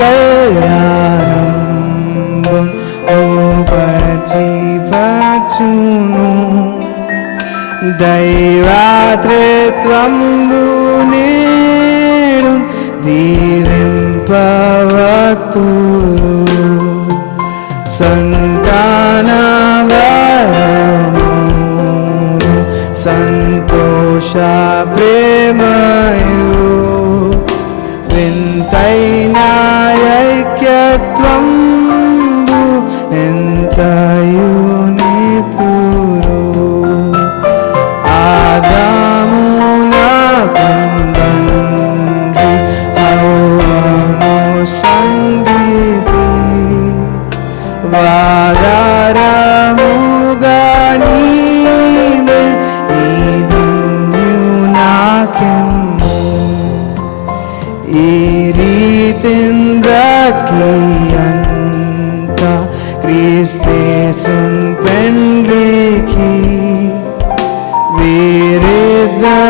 కళ్యాణం ఉపజీవచును దైవాత్రిత్వం నేడు దీవింపవతు సంతాన వరము సంతోష ప్రేమయు వింతైన ఐక్యత్వం ఎంతయు నీతురు ఆదామున తండ్రి హవ్వను సంగీతి వాదారముగా నీవే నీదిన్యు నాకెమ్ము ఈ రీతింద్రకియంత క్రీస్తేసున్ పెండ్లికి వీరిద్దరును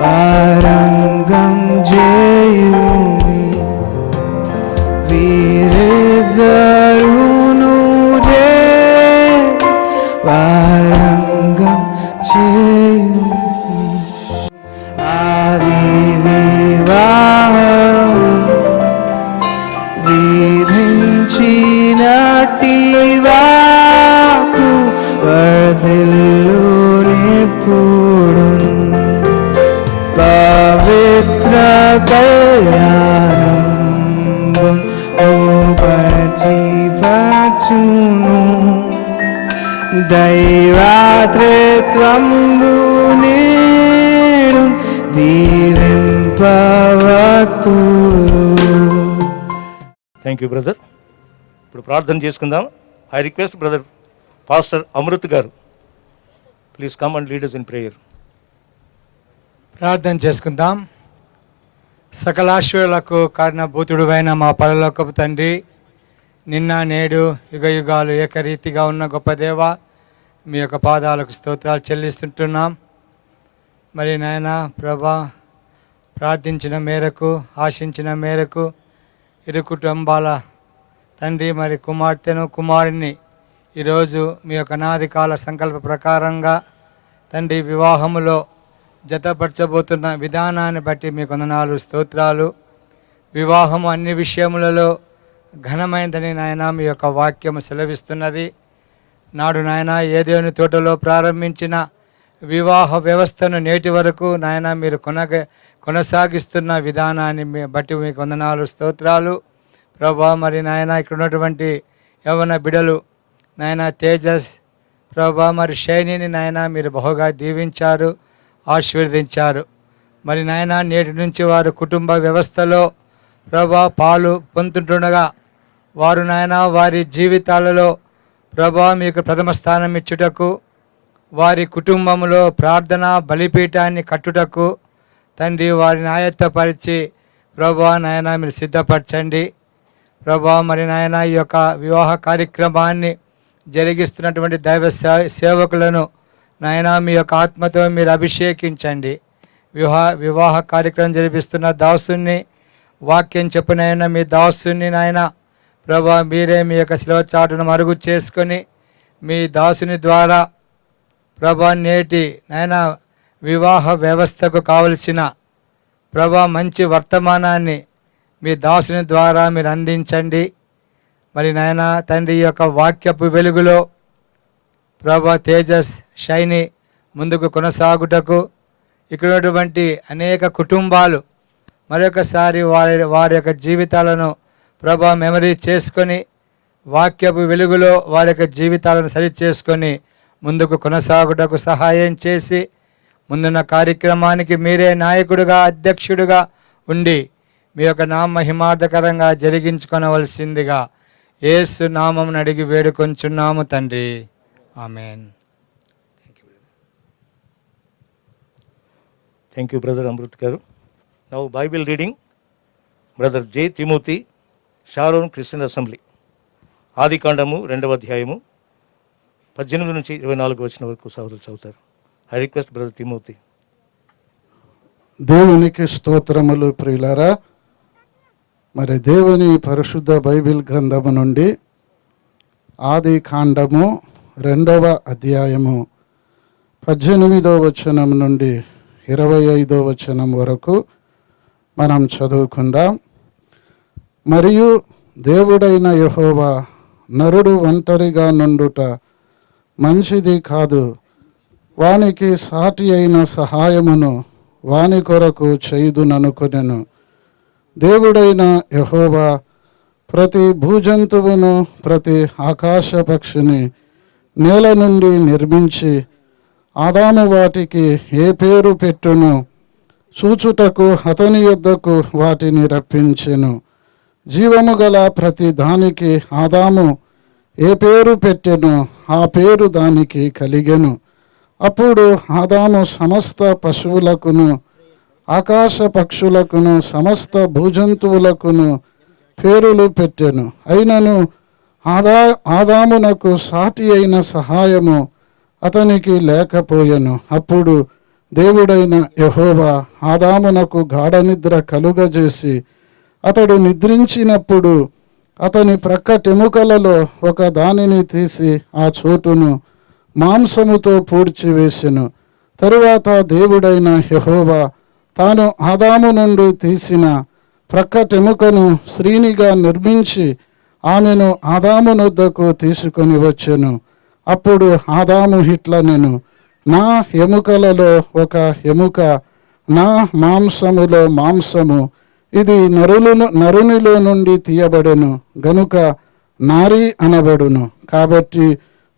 వారంగం చేయుమి వీరిద్దరును వారంగం చేయుమి ఆది వివాహం విధించినట్టి వాకు వర్ధిల్లునిప్పుడు పవిత్ర కళ్యాణం ఉపజీవచును దైవాత్రిత్వం నేడు దీవింపవతు. Thank you brother. ఇప్పుడు ప్రార్థన చేసుకుందాం. I request brother pastor Amrit garu, please come and lead us in prayer. ప్రార్థన చేసుకుందాం. సకలాశ్వరులకు కారణభూతుడువైన మా పరలోకపు తండ్రి, నిన్న నేడు యుగ యుగాలు ఏకరీతిగా ఉన్న గొప్ప దేవ, మీ యొక్క పాదాలకు స్తోత్రాలు చెల్లిస్తుంటున్నాం. మరి నాయన ప్రభా, ప్రార్థించిన మేరకు ఆశించిన మేరకు ఇరు కుటుంబాల తండ్రి మరి కుమార్తెను కుమారుని ఈరోజు మీ యొక్క అనాది కాల సంకల్ప ప్రకారంగా తండ్రి వివాహములో జతపరచబోతున్న విధానాన్ని బట్టి మీకు వందనాలు స్తోత్రాలు. వివాహము అన్ని విషయములలో ఘనమైనదని నాయన మీ యొక్క వాక్యము సెలవిస్తున్నది. నాడు నాయన ఏదేని తోటలో ప్రారంభించిన వివాహ వ్యవస్థను నేటి వరకు నాయన మీరు కొనసాగిస్తున్న విధానాన్ని బట్టి మీకు వందనాలు స్తోత్రాలు ప్రభా. మరి నాయన ఇక్కడ ఉన్నటువంటి యవ్వన బిడలు నాయన తేజస్ ప్రభా, మరి శైనిని నాయన మీరు బహుగా దీవించారు, ఆశీర్వదించారు. మరి నాయన నేటి నుంచి వారు కుటుంబ వ్యవస్థలో ప్రభా పాలు పొందుతుండగా వారు నాయన వారి జీవితాలలో ప్రభా మీకు ప్రథమ స్థానం ఇచ్చుటకు, వారి కుటుంబంలో ప్రార్థన బలిపీఠాన్ని కట్టుటకు తండ్రి వారిని ఆయత్తపరిచి ప్రభా నాయన మీరు సిద్ధపరచండి ప్రభా. మరి నాయన ఈ యొక్క వివాహ కార్యక్రమాన్ని జరిగిస్తున్నటువంటి దైవ సేవకులను నాయన మీ యొక్క ఆత్మతో మీరు అభిషేకించండి. వివాహ కార్యక్రమం జరిపిస్తున్న దాసుని వాక్యం చెప్పునైనా మీ దాసుని నాయన ప్రభా మీరే మీ యొక్క శిలువ చాటును మరుగు చేసుకొని మీ దాసుని ద్వారా ప్రభా నేటి నాయన వివాహ వ్యవస్థకు కావలసిన ప్రభా మంచి వర్తమానాన్ని మీ దాసుని ద్వారా మీరు అందించండి. మరి నాయన తండ్రి యొక్క వాక్యపు వెలుగులో ప్రభా తేజస్ షైని ముందుకు కొనసాగుటకు ఇక్కడటువంటి అనేక కుటుంబాలు మరొకసారి వారి యొక్క జీవితాలను ప్రభా మెమరీ చేసుకొని వాక్యపు వెలుగులో వారి యొక్క జీవితాలను సరి చేసుకొని ముందుకు కొనసాగుటకు సహాయం చేసి ముందున్న కార్యక్రమానికి మీరే నాయకుడిగా అధ్యక్షుడిగా ఉండి మీ యొక్క నామహిమార్థకరంగా జరిగించుకొనవలసిందిగా యేసు నామమును అడిగి వేడుకొంచున్నాము తండ్రి, ఆమేన్. థ్యాంక్ యూ బ్రదర్ అమృత్ గారు. నౌ బైబిల్ రీడింగ్ బ్రదర్ జే తిమోతి, షారోన్ క్రిస్టియన్ అసెంబ్లీ, ఆదికాండము 2వ అధ్యాయము 18 నుంచి 24 వచనం వరకు సహోదరులు చదువుతారు. I request brother Timothy. దేవునికి స్తోత్రములు ప్రియులారా. మరి దేవుని పరిశుద్ధ బైబిల్ గ్రంథము నుండి ఆది కాండము 2వ అధ్యాయము 18వ వచనం నుండి 25వ వచనం వరకు మనం చదువుకుందాం. మరియు దేవుడైన యెహోవా, నరుడు ఒంటరిగా నుండుట మంచిది కాదు, వానికి సాటి అయిన సహాయమును వాని కొరకు చేయుదుననుకొనెను. దేవుడైన యెహోవా ప్రతి భూజంతువును, ప్రతి ఆకాశ పక్షిని నేల నుండి నిర్మించి ఆదాము వాటికి ఏ పేరు పెట్టును చూచుటకు అతని యొద్దకు వాటిని రప్పించెను. జీవము గల ప్రతి దానికి ఆదాము ఏ పేరు పెట్టెనో ఆ పేరు దానికి కలిగెను. అప్పుడు ఆదాము సమస్త పశువులకును, ఆకాశ పక్షులకును, సమస్త భూజంతువులకును పేరులు పెట్టెను. అయినను ఆదామునకు సాటి అయిన సహాయము అతనికి లేకపోయెను. అప్పుడు దేవుడైన యెహోవా ఆదామునకు గాఢ నిద్ర కలుగజేసి, అతడు నిద్రించినప్పుడు అతని ప్రక్కటెముకలలో ఒక దానిని తీసి ఆ చోటును మాంసముతో పూడ్చివేసెను. తరువాత దేవుడైన యెహోవా తాను ఆదాము నుండి తీసిన ప్రక్కటెముకను స్త్రీనిగా నిర్మించి ఆమెను ఆదాము నొద్దకు తీసుకొని వచ్చెను. అప్పుడు ఆదాము ఇట్లనెను, నా ఎముకలలో ఒక ఎముక, నా మాంసములో మాంసము, ఇది నరునిలో నుండి తీయబడెను గనుక నారి అనబడును. కాబట్టి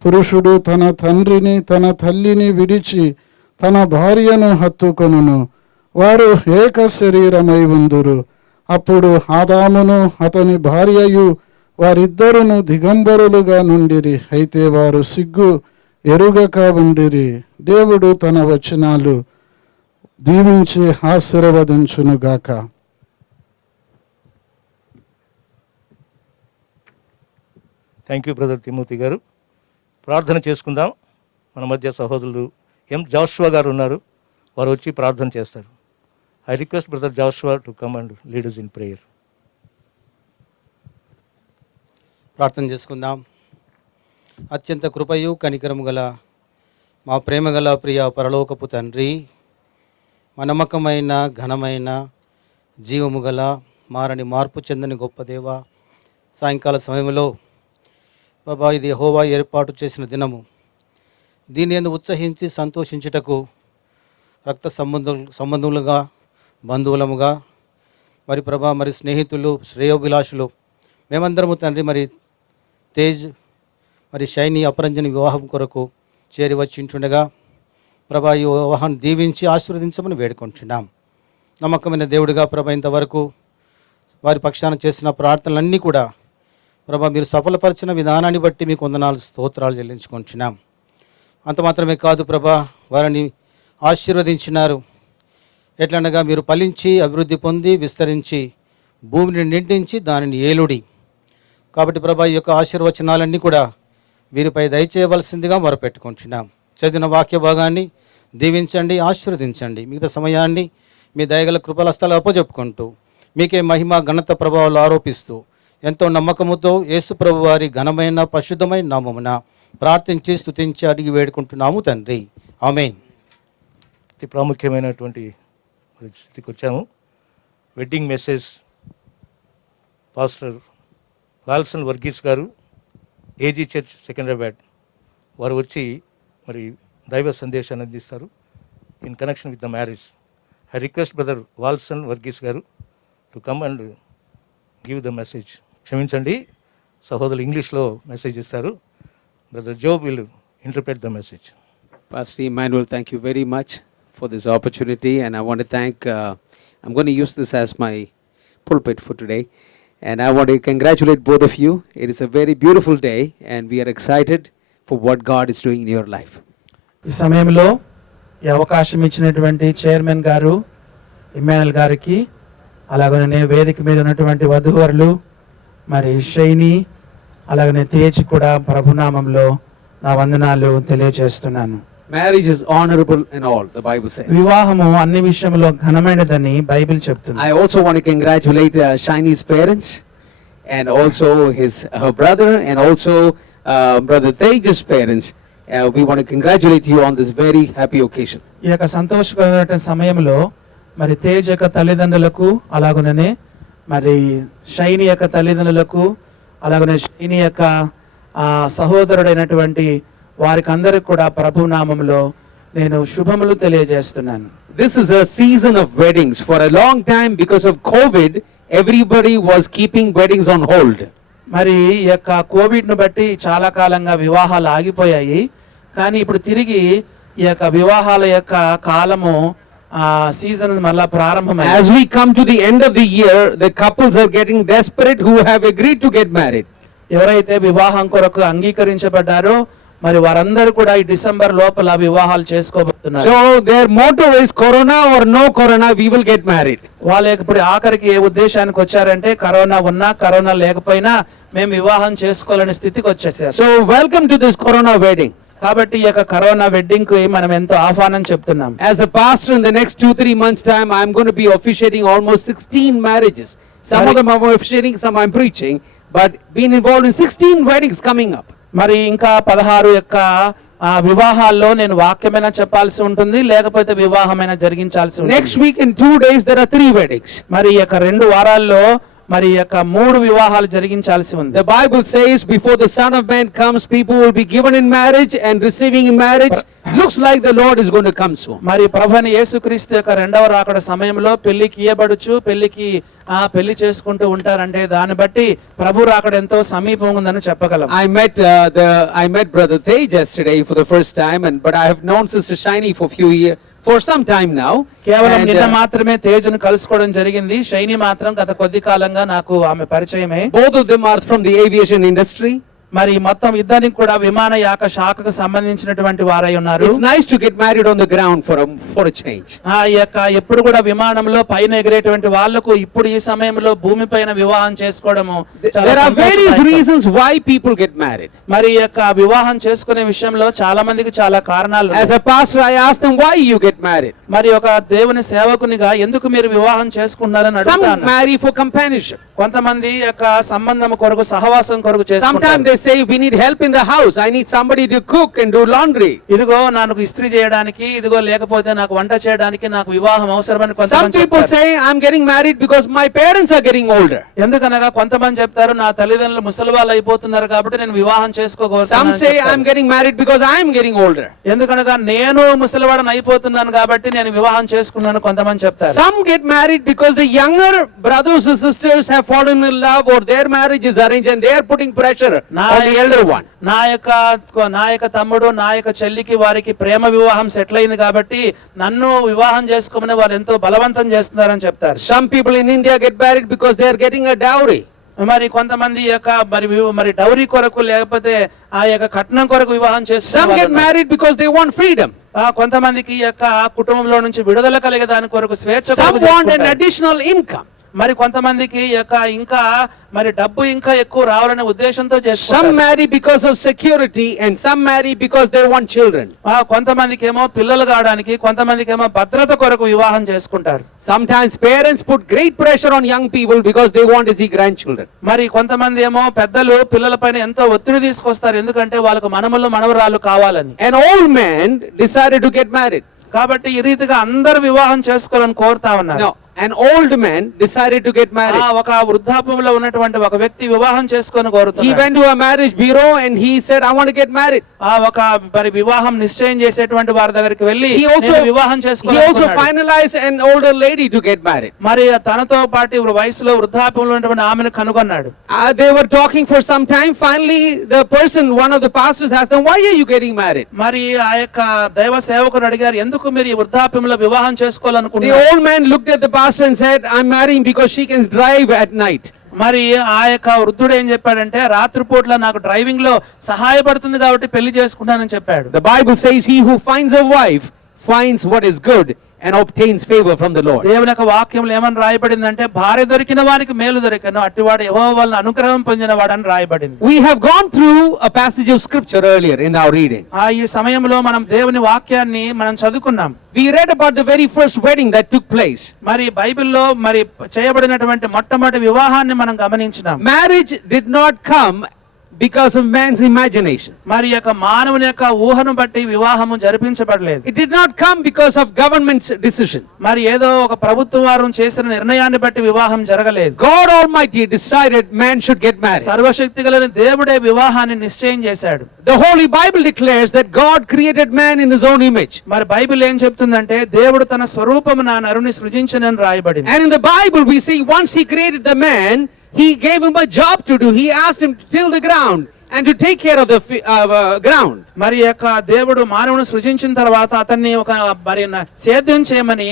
పురుషుడు తన తండ్రిని తన తల్లిని విడిచి తన భార్యను హత్తుకొనును, వారు ఏక శరీరమై ఉందురు. అప్పుడు ఆదామును అతని భార్యయు వారిద్దరును దిగంబరులుగా నుండిరి, అయితే వారు సిగ్గు ఎరుగక ఉండిరి. దేవుడు తన వచనాలు దీవించి ఆశీర్వదించునుగాక. థ్యాంక్ యూ బ్రదర్ తిమోతి గారు. ప్రార్థన చేసుకుందాం. మన మధ్య సహోదరులు ఎం జాషువా గారు ఉన్నారు, వారు వచ్చి ప్రార్థన చేస్తారు. I request brother Joshua to come and lead us in prayer. ప్రార్థన చేసుకుందాం. అత్యంత కృపయు కనికరము గల మా ప్రేమ గల ప్రియ పరలోకపు తండ్రి, మా నమ్మకమైన ఘనమైన జీవము గల మారని మార్పు చెందని గొప్ప దేవ, సాయంకాల సమయంలో బాబా ఇది యెహోవా ఏర్పాటు చేసిన దినము, దీని యందు ఉత్సహించి సంతోషించుటకు రక్త సంబంధులుగా, బంధువులముగా, మరి ప్రభా మరి స్నేహితులు, శ్రేయోభిలాషులు మేమందరము తండ్రి మరి తేజ్ మరి షైని అపరంజని వివాహం కొరకు చేరి వచ్చింటుండగా ప్రభా ఈ వివాహాన్ని దీవించి ఆశీర్వదించమని వేడుకుంటున్నాం. నమ్మకమైన దేవుడిగా ప్రభా ఇంతవరకు వారి పక్షాన చేసిన ప్రార్థనలన్నీ కూడా ప్రభా మీరు సఫలపరిచిన విధానాన్ని బట్టి మీకు వందనాలు స్తోత్రాలు చెల్లించుకుంటున్నాం. అంత మాత్రమే కాదు ప్రభా, వారిని ఆశీర్వదించినారు. ఎట్లనగా మీరు ఫలించి అభివృద్ధి పొంది విస్తరించి భూమిని నిండించి దానిని ఏలుడి. కాబట్టి ప్రభా ఈ యొక్క ఆశీర్వచనాలన్నీ కూడా వీరిపై దయచేయవలసిందిగా మొరపెట్టుకుంటున్నాం. చదివిన వాక్య భాగాన్ని దీవించండి, ఆశీర్వదించండి. మిగతా సమయాన్ని మీ దయగల కృపలస్థలు అప్పచెప్పుకుంటూ మీకే మహిమ ఘనత ప్రభావాలు ఆరోపిస్తూ ఎంతో నమ్మకముతో యేసు ప్రభు వారి ఘనమైన పరిశుద్ధమైన నామమున ప్రార్థించి స్తుతించి అడిగి వేడుకుంటున్నాము తండ్రి, ఆమేన్. అతి ప్రాముఖ్యమైనటువంటి పరిస్థితికి వచ్చాము. వెడ్డింగ్ మెసేజ్ పాస్టర్ వాల్సన్ వర్గీస్ గారు, ఏజీ చర్చ్ సికింద్రాబాద్, వారు వచ్చి మరి దైవ సందేశాన్ని అందిస్తారు in connection with the marriage. I request brother Walson Varghese garu to come and give the message. క్షమించండి, సహోదరులు ఇంగ్లీష్లో మెసేజ్ ఇస్తారు. Brother Job will interpret the message. Pastor Emmanuel, thank you very much for this opportunity, and I want to thank, I'm going to use this as my pulpit for today, and I want to congratulate both of you. It is a very beautiful day, and we are excited for what God is doing in your life. ఈ సమయంలో ఈ అవకాశం ఇచ్చినటువంటి chairman గారు Emmanuel గారికి, అలాగనే వేదిక మీద ఉన్నటువంటి వధూవరులు మరి షైని, అలాగనే తేజ్ కూడా ప్రభునామంలో నా వందనాలు తెలియజేస్తున్నాను. marriage is honorable and all, the Bible says. వివాహము అన్ని విషయంలో ఘనమైనదని బైబిల్ చెప్తుంది. I also want to congratulate Shiny's parents and also her brother and also brother Tej's parents. We want to congratulate you on this very happy occasion. ఈ యొక్క సంతోషకరమైన సమయంలో మరి తేజ్ యొక్క తల్లిదండ్రులకు అలాగనే మరి షైని యొక్క తల్లిదండ్రులకు అలాగనే షైని యొక్క సహోదరుడైనటువంటి వారికి అందరికి కూడా ప్రభు నామములో నేను శుభములు తెలియజేస్తున్నాను. This is a season of weddings. For a long time, because of COVID, everybody was keeping weddings on hold. మరి ఈ యొక్క కోవిడ్ ను బట్టి చాలా కాలంగా వివాహాలు ఆగిపోయాయి. కానీ ఇప్పుడు తిరిగి ఈ యొక్క వివాహాల యొక్క కాలము సీజన్ మళ్ళా ప్రారంభమైంది. As we come to the end of the year, the couples are getting desperate who have agreed to get married. ఎవరైతే వివాహం కొరకు అంగీకరించబడ్డారో మరి వారందరూ కూడా ఈ డిసెంబర్ లోపల వివాహాలు చేసుకోబోతున్నారు. So their motto is corona or no corona, we will get married. వాళ్ళు ఇప్పుడు ఆఖరికి ఏ ఉద్దేశానికి వచ్చారంటే కరోనా ఉన్నా కరోనా లేకపోయినా మేము వివాహం చేసుకోవాలనే స్థితికి వచ్చేసారు. So welcome to this corona wedding. కాబట్టి ఈ యొక్క కరోనా వెడ్డింగ్ కి మనం ఎంతో ఆహ్వానం చెప్తున్నాం. As a pastor, in the next 2-3 months time, I'm going to be officiating almost 16 marriages. Some of them I'm officiating, some I'm preaching, but being involved in 16 weddings coming up. మరి ఇంకా 16 యొక్క వివాహాల్లో నేను వాక్యమైనా చెప్పాల్సి ఉంటుంది, లేకపోతే వివాహమైనా జరిగించాల్సి ఉంటుంది. Next week in 2 days there are 3 weddings. మరి ఈ యొక్క 2 వారాల్లో మరి ఈ యొక్క 3 వివాహాలు జరిగించాల్సి ఉంది. The Bible says before the Son of Man comes, people will be given in marriage and receiving in marriage. Looks like the Lord is going to come soon. మరి ప్రభువైన యేసుక్రీస్తు యొక్క రెండవ రాకడ సమయంలో పెళ్లికి ఇయ్యబడుచు పెళ్లికి పెళ్లి చేసుకుంటూ ఉంటారంటే దాన్ని బట్టి ప్రభు రాకడ ఎంతో సమీపంగా ఉందని చెప్పగలం. I met brother Tej yesterday for the first time, but I have known Sister Shiny for some time now. కేవలం నిన్న మాత్రమే తేజును కలుసుకోవడం జరిగింది. షైని మాత్రం గత కొద్ది కాలంగా నాకు ఆమె పరిచయమే. Both of them are from the aviation industry. మరి మొత్తం ఇద్దరికి కూడా విమానయాన శాఖకు సంబంధించినటువంటి వారై ఉన్నారు. It's nice to get married on the ground for a change. ఈ యొక్క ఎప్పుడు కూడా విమానంలో పైన ఎగిరేటువంటి వాళ్ళకు ఇప్పుడు ఈ సమయంలో భూమిపైన వివాహం చేసుకోవడము చాలా There are various reasons why people get married. మరి ఈ యొక్క వివాహం చేసుకునే విషయంలో చాలా మందికి చాలా కారణాలు. As a pastor, I ask them why you get married. మరి ఒక దేవుని సేవకునిగా ఎందుకు మీరు వివాహం చేసుకుంటున్నారని అడుగుతాను. Some marry for companionship. కొంతమంది యొక్క సంబంధం కొరకు సహవాసం కొరకు చేసుకుంటారు. Sometimes they say we need help in the house. I need somebody to cook and do laundry. ఇదిగో నాకు ఇస్త్రీ చేయడానికి, ఇదిగో లేకపోతే నాకు వంట చేయడానికి నాకు వివాహం అవసరమని కొంతమంది చెప్తారు. Some people say I'm getting married because my parents are getting older. ఎందుకనగా కొంతమంది చెప్తారు నా తల్లిదండ్రులు ముసలివాళ్ళు అయిపోతున్నారు కాబట్టి నేను వివాహం చేసుకోగలుగుతాను. Some say I'm getting married because I am getting older. ఎందుకనగా నేను ముసలివాడని అయిపోతున్నాను కాబట్టి నేను వివాహం చేసుకున్నాను కొంతమంది చెప్తారు. Some get married because the younger brothers and sisters have fallen in love or their marriage is arranged and they are putting pressure on the elder one. నా యొక్క తమ్ముడు నా యొక్క చెల్లికి వారికి ప్రేమ వివాహం సెటిల్ అయింది కాబట్టి నన్ను వివాహం చేసుకోమని వారు ఎంతో బలవంతం చేస్తున్నారని చెప్తారు. Some people in India get married because they are getting a dowry. మరి కొంతమంది యొక్క మరి డౌరీ కొరకు లేకపోతే ఆ యొక్క కట్నం కొరకు వివాహం చేస్తారు. Some get married because they want freedom. కొంతమందికి యొక్క కుటుంబంలో నుంచి విడుదల కలిగే దాని కొరకు స్వేచ్ఛ. Some want an additional income. మరి కొంతమందికి యొక్క ఇంకా మరి డబ్బు ఇంకా ఎక్కువ రావాలనే ఉద్దేశంతో చేస్తారు. Some marry because of security and some marry because they want children. కొంతమందికి ఏమో పిల్లలు కావడానికి, కొంతమందికి ఏమో భద్రత కొరకు వివాహం చేసుకుంటారు. Sometimes parents put great pressure on young people because they want to see grandchildren. మరి కొంతమంది ఏమో పెద్దలు పిల్లలపైన ఎంతో ఒత్తిడి తీసుకొస్తారు ఎందుకంటే వాళ్ళకు మనములు మనవరాలు కావాలని. An old man decided to get married. కాబట్టి ఈ రీతిగా అందరూ వివాహం చేసుకోవాలని కోరుతా ఉన్నారు. No, an old man decided to get married. ఒక వృద్ధాప్యంలో ఉన్నటువంటి ఒక వ్యక్తి వివాహం చేసుకొని కోరుతున్నాడు. He went to a marriage bureau and he said I want to get married. ఒక మరి వివాహం నిశ్చయం చేసేటువంటి వారి దగ్గరికి వెళ్ళి వివాహం he చేసుకోవాలనుకున్నాడు. also finalized an older lady to get married. మరి తనతో పాటు వయసులో వృద్ధాప్యంలో ఉన్నటువంటి ఆమెను కనుగొన్నాడు. They were talking for some time. Finally the person, one of the pastors asked them, why are you getting married? మరి ఆ యొక్క దైవ సేవకుడు అడిగారు ఎందుకు మీరు ఈ వృద్ధాప్యంలో వివాహం చేసుకోవాలనుకున్నారు. The old man looked at the pastor and said I'm marrying because she can drive at night. మరి ఆ యొక్క వృద్ధుడు ఏం చెప్పాడంటే రాత్రిపూట్ల నాకు డ్రైవింగ్ లో సహాయపడుతుంది కాబట్టి పెళ్లి చేసుకుంటానని చెప్పాడు. The Bible says he who finds a wife finds what is good and obtains favor from the Lord. దేవుని యొక్క వాక్యంలో ఏమని రాయబడిందంటే భార్య దొరికిన వానికి మేలు దొరికెను అట్టివాడు యెహోవా వలన అనుగ్రహం పొందిన వాడని రాయబడింది. We have gone through a passage of scripture earlier in our reading. ఈ సమయంలో మనం దేవుని వాక్యాన్ని మనం చదువుకున్నాం. We read about the very first wedding that took place. మరి బైబిల్లో మరి చేయబడినటువంటి మొట్టమొదటి వివాహాన్ని మనం గమనించినాం. Marriage did not come because of man's imagination. మరి యొక్క మానవుని యొక్క ఊహను బట్టి వివాహము జరిపించబడలేదు. It did not come because of government's decision. మరి ఏదో ఒక ప్రభుత్వ వారు చేసిన నిర్ణయాన్ని బట్టి వివాహం జరగలేదు. God Almighty decided man should get married. సర్వశక్తిగల దేవుడే వివాహాన్ని నిశ్చయం చేశాడు. The Holy Bible declares that God created man in his own image. మరి బైబిల్ ఏం చెప్తుందంటే దేవుడు తన స్వరూపమున నరుని సృజించునని రాయబడింది. And in the Bible we see once he created the man, he gave him a job to do. He asked him to till the ground and to take care of the ground. మరి యొక్క దేవుడు మానవుని సృజించిన తర్వాత అతన్ని ఒక మరి సేద్యం చేయమని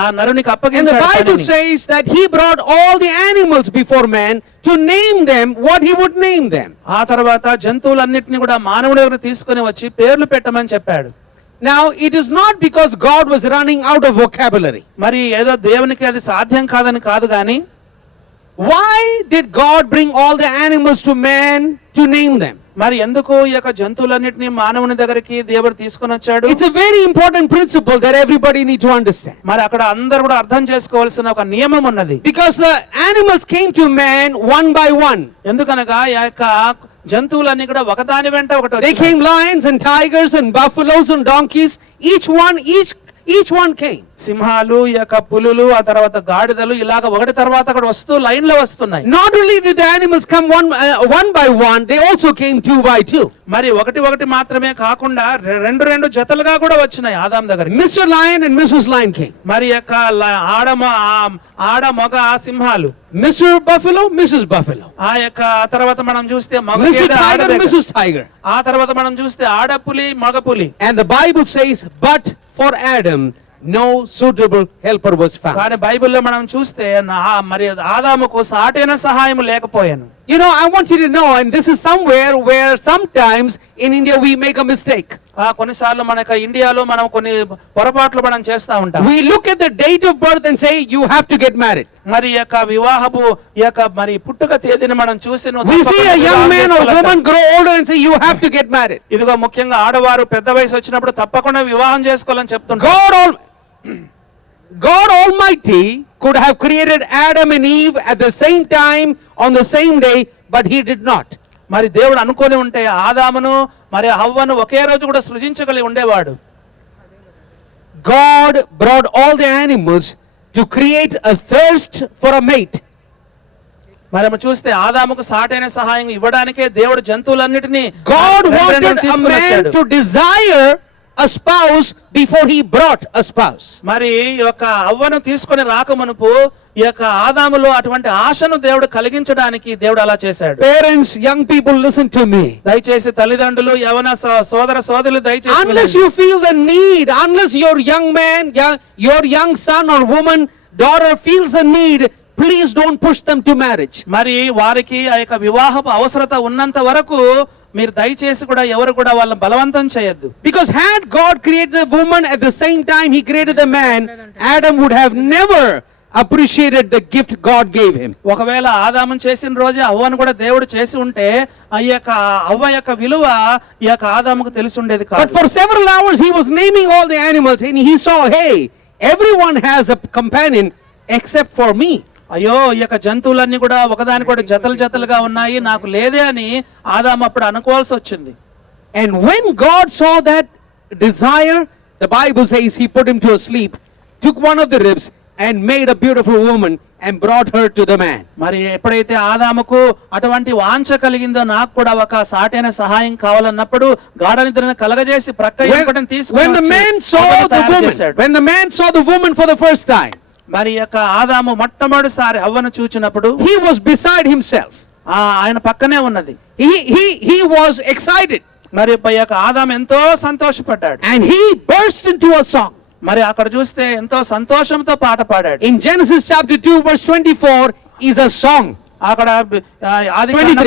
ఆ నరునికి And the అప్పగించాడు. Bible పనిని. says that he brought all the animals before man to name them what he would name them. ఆ తర్వాత జంతువులన్నిటిని కూడా మానవుడి దగ్గర తీసుకొని వచ్చి పేర్లు పెట్టమని చెప్పాడు. Now it is not because God was running out of vocabulary. మరి ఏదో దేవునికి అది సాధ్యం కాదని కాదు గాని Why did God bring all the animals to man to name them? మరి ఎందుకు ఈ యొక్క జంతువులన్నిటిని మానవుని దగ్గరికి దేవుడు తీసుకొని వచ్చాడు? It's a very important principle that everybody need to understand. మరి అక్కడ అందరూ కూడా అర్థం చేసుకోవాల్సిన ఒక నియమం ఉన్నది. Because the animals came to man one by one. ఎందుకనగా ఈ యొక్క జంతువులన్నీ కూడా ఒకదాని వెంట ఒకటి They వచ్చాయి. came lions and tigers and buffaloes and donkeys. Each one came. సింహాలు ఈ యొక్క పులులు ఆ తర్వాత గాడిదలు ఇలాగ ఒకటి తర్వాత ఒకటి వస్తూ లైన్ లో వస్తున్నాయి. Not only did the animals come one by one, they also came two by two. మరి ఒకటి ఒకటి మాత్రమే కాకుండా రెండు జతలుగా కూడా వచ్చినాయి ఆదాం దగ్గరికి. Mr. Lion and Mrs. Lion came. మరి యొక్క ఆడ మగ సింహాలు, Mr. Buffalo, Mrs. Buffalo. ఆ యొక్క తర్వాత మనం చూస్తే మగ Mr. గేదె, ఆడ Tiger, మేక. Mrs. Tiger. ఆ తర్వాత మనం చూస్తే ఆడ పులి మగ పులి. And the Bible says, but for Adam, no suitable helper was found. కానీ బైబిల్లో మనం చూస్తే మరి ఆదాముకు సాటైన సహాయం లేకపోయాను. You know, I want you to know, and this is somewhere where sometimes in India we make a mistake. కొన్నిసార్లు మన యొక్క ఇండియాలో మనం కొన్ని పొరపాట్లు మనం చేస్తా ఉంటాం. We look at the date of birth and say, you have to get married. మరి ఈ యొక్క వివాహపు ఈ యొక్క మరి పుట్టుక తేదీని మనం చూసి నువ్వు We తప్పకుండా see a young వివాహం man or చేసుకోవాలంటాం. woman grow older and say, you have to get married. ఇదిగో ముఖ్యంగా ఆడవారు పెద్ద వయసు వచ్చినప్పుడు తప్పకుండా వివాహం చేసుకోవాలని చెప్తుంటారు. God Almighty could have created Adam and Eve at the same time on the same day, but he did not. మరి దేవుడు అనుకొని ఉంటే ఆదామును మరి హవ్వను ఒకే రోజు కూడా సృజించగలిగి ఉండేవాడు. God brought all the animals to create a thirst for a mate. మరి మనం చూస్తే ఆదాముకు సాటైన సహాయం ఇవ్వడానికే దేవుడు జంతువులన్నిటినీ God రెండు wanted a తీసుకొని man వచ్చాడు. to desire a spouse before he brought a spouse. మరి ఈ యొక్క అవ్వను తీసుకొని రాకమునుపు ఈ యొక్క ఆదాములో అటువంటి ఆశను దేవుడు కలిగించడానికి దేవుడు అలా చేశాడు. Parents, young people, listen to me. దయచేసి తల్లిదండ్రులు యవన సోదర సోదరులు దయచేసి Unless వినండి. you feel the need, unless your young man, your young son or woman, daughter feels the need, please don't push them to marriage. మరి వారికి ఆ యొక్క వివాహపు అవసరత ఉన్నంత వరకు మీరు దయచేసి కూడా ఎవరు కూడా వాళ్ళని బలవంతం చేయొద్దు. Because had God created the woman at the same time he created the man, Adam would have never appreciated the gift God gave him. ఒకవేళ ఆదాము చేసిన రోజే అవ్వను కూడా దేవుడు చేసి ఉంటే ఆ యొక్క అవ్వ యొక్క విలువ ఈ యొక్క ఆదాముకు తెలిసి ఉండేది But కాదు. for several hours he was naming all the animals and he saw, hey, everyone has a companion except for me. అయ్యో ఈ యొక్క జంతువులన్నీ కూడా ఒకదానికొకటి జతలుగా ఉన్నాయి, నాకు లేదే అని ఆదాము అప్పుడు అనుకోవాల్సి వచ్చింది. And when God saw that desire, the Bible says he put him to a sleep, took one of the ribs and made a beautiful woman and brought her to the man. మరి ఎప్పుడైతే ఆదాముకు అటువంటి వాంఛ కలిగిందో నాకు కూడా ఒక సాటైన సహాయం కావాలన్నప్పుడు గాఢ నిద్రను కలగజేసి ప్రక్క When the man saw the woman, when the man saw the woman for the first time, మరి యొక్క ఆదాము మొట్టమొదటిసారి అవ్వను చూచినప్పుడు he was beside himself. ఆయన పక్కనే ఉన్నది. He was excited మరి ఈ యొక్క ఆదాము ఎంతో సంతోషపడ్డాడు. and he burst into a song. మరి అక్కడ చూస్తే ఎంతో సంతోషంతో పాట పాడాడు. In Genesis chapter 2 verse 24 is a song. అక్కడ ఆదికాండం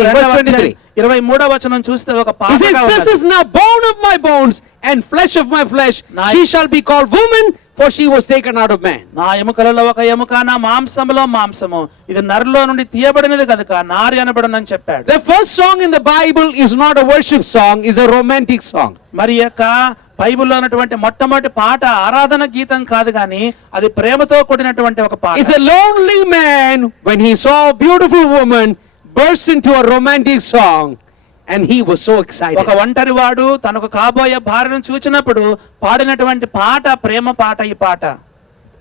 23వ వచనం చూస్తే ఒక He says, పాట this is now bone of my bones and flesh of my flesh. She shall be called woman, for she was taken out of man. నా ఎముకలలో ఒక ఎముక, నా మాంసములో మాంసము, ఇది నరులో నుండి తీయబడినది కనుక నారి అనబడునని చెప్పాడు. The first song in the Bible is not a worship song, is a romantic song. మరి యొక్క బైబిల్లో ఉన్నటువంటి మొట్టమొదటి పాట ఆరాధన గీతం కాదు గాని అది ప్రేమతో కూడినటువంటి ఒక పాట. It's a lonely man when he saw a beautiful woman burst into a romantic song and he was so excited. ఒక ఒంటరి వాడు తనకు కాబోయే భార్యను చూచినప్పుడు పాడినటువంటి పాట ప్రేమ పాట ఈ పాట.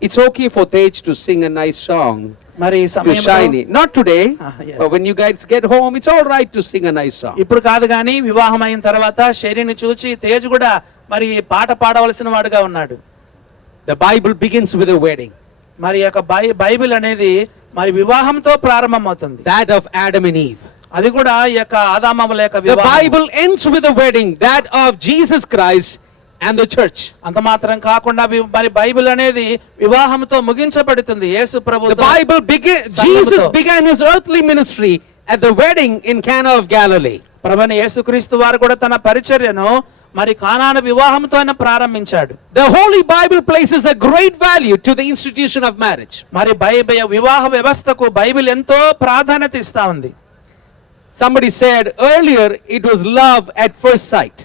It's okay for Tej to sing a nice song మరి ఈ to సమయంలో Shiny. Not today, yeah. but when you guys get home, it's all right to sing a nice song. ఇప్పుడు కాదు గాని వివాహం అయిన తర్వాత శరీని చూచి తేజ్ కూడా మరి పాట పాడవలసిన వాడుగా ఉన్నాడు. The Bible begins with a wedding, మరి యొక్క బైబిల్ అనేది మరి వివాహంతో ప్రారంభమవుతుంది. that of Adam and Eve. అది కూడా ఈ యొక్క ఆదామముల యొక్క The వివాహం. Bible ends with a wedding, that of Jesus Christ and the church. అంత మాత్రం కాకుండా మరి బైబిల్ అనేది వివాహంతో ముగించబడుతుంది. యేసు The ప్రభువుతో. Bible Jesus began his earthly ministry at the wedding in Cana of Galilee. ప్రభువైన యేసుక్రీస్తు వారు కూడా తన పరిచర్యను మరి కానాను వివాహంతో ఆయన ప్రారంభించాడు. The Holy Bible places a great value to the institution of marriage. మరి వివాహ వ్యవస్థకు బైబిల్ ఎంతో ప్రాధాన్యత ఇస్తా ఉంది. Somebody said earlier it was love at first sight.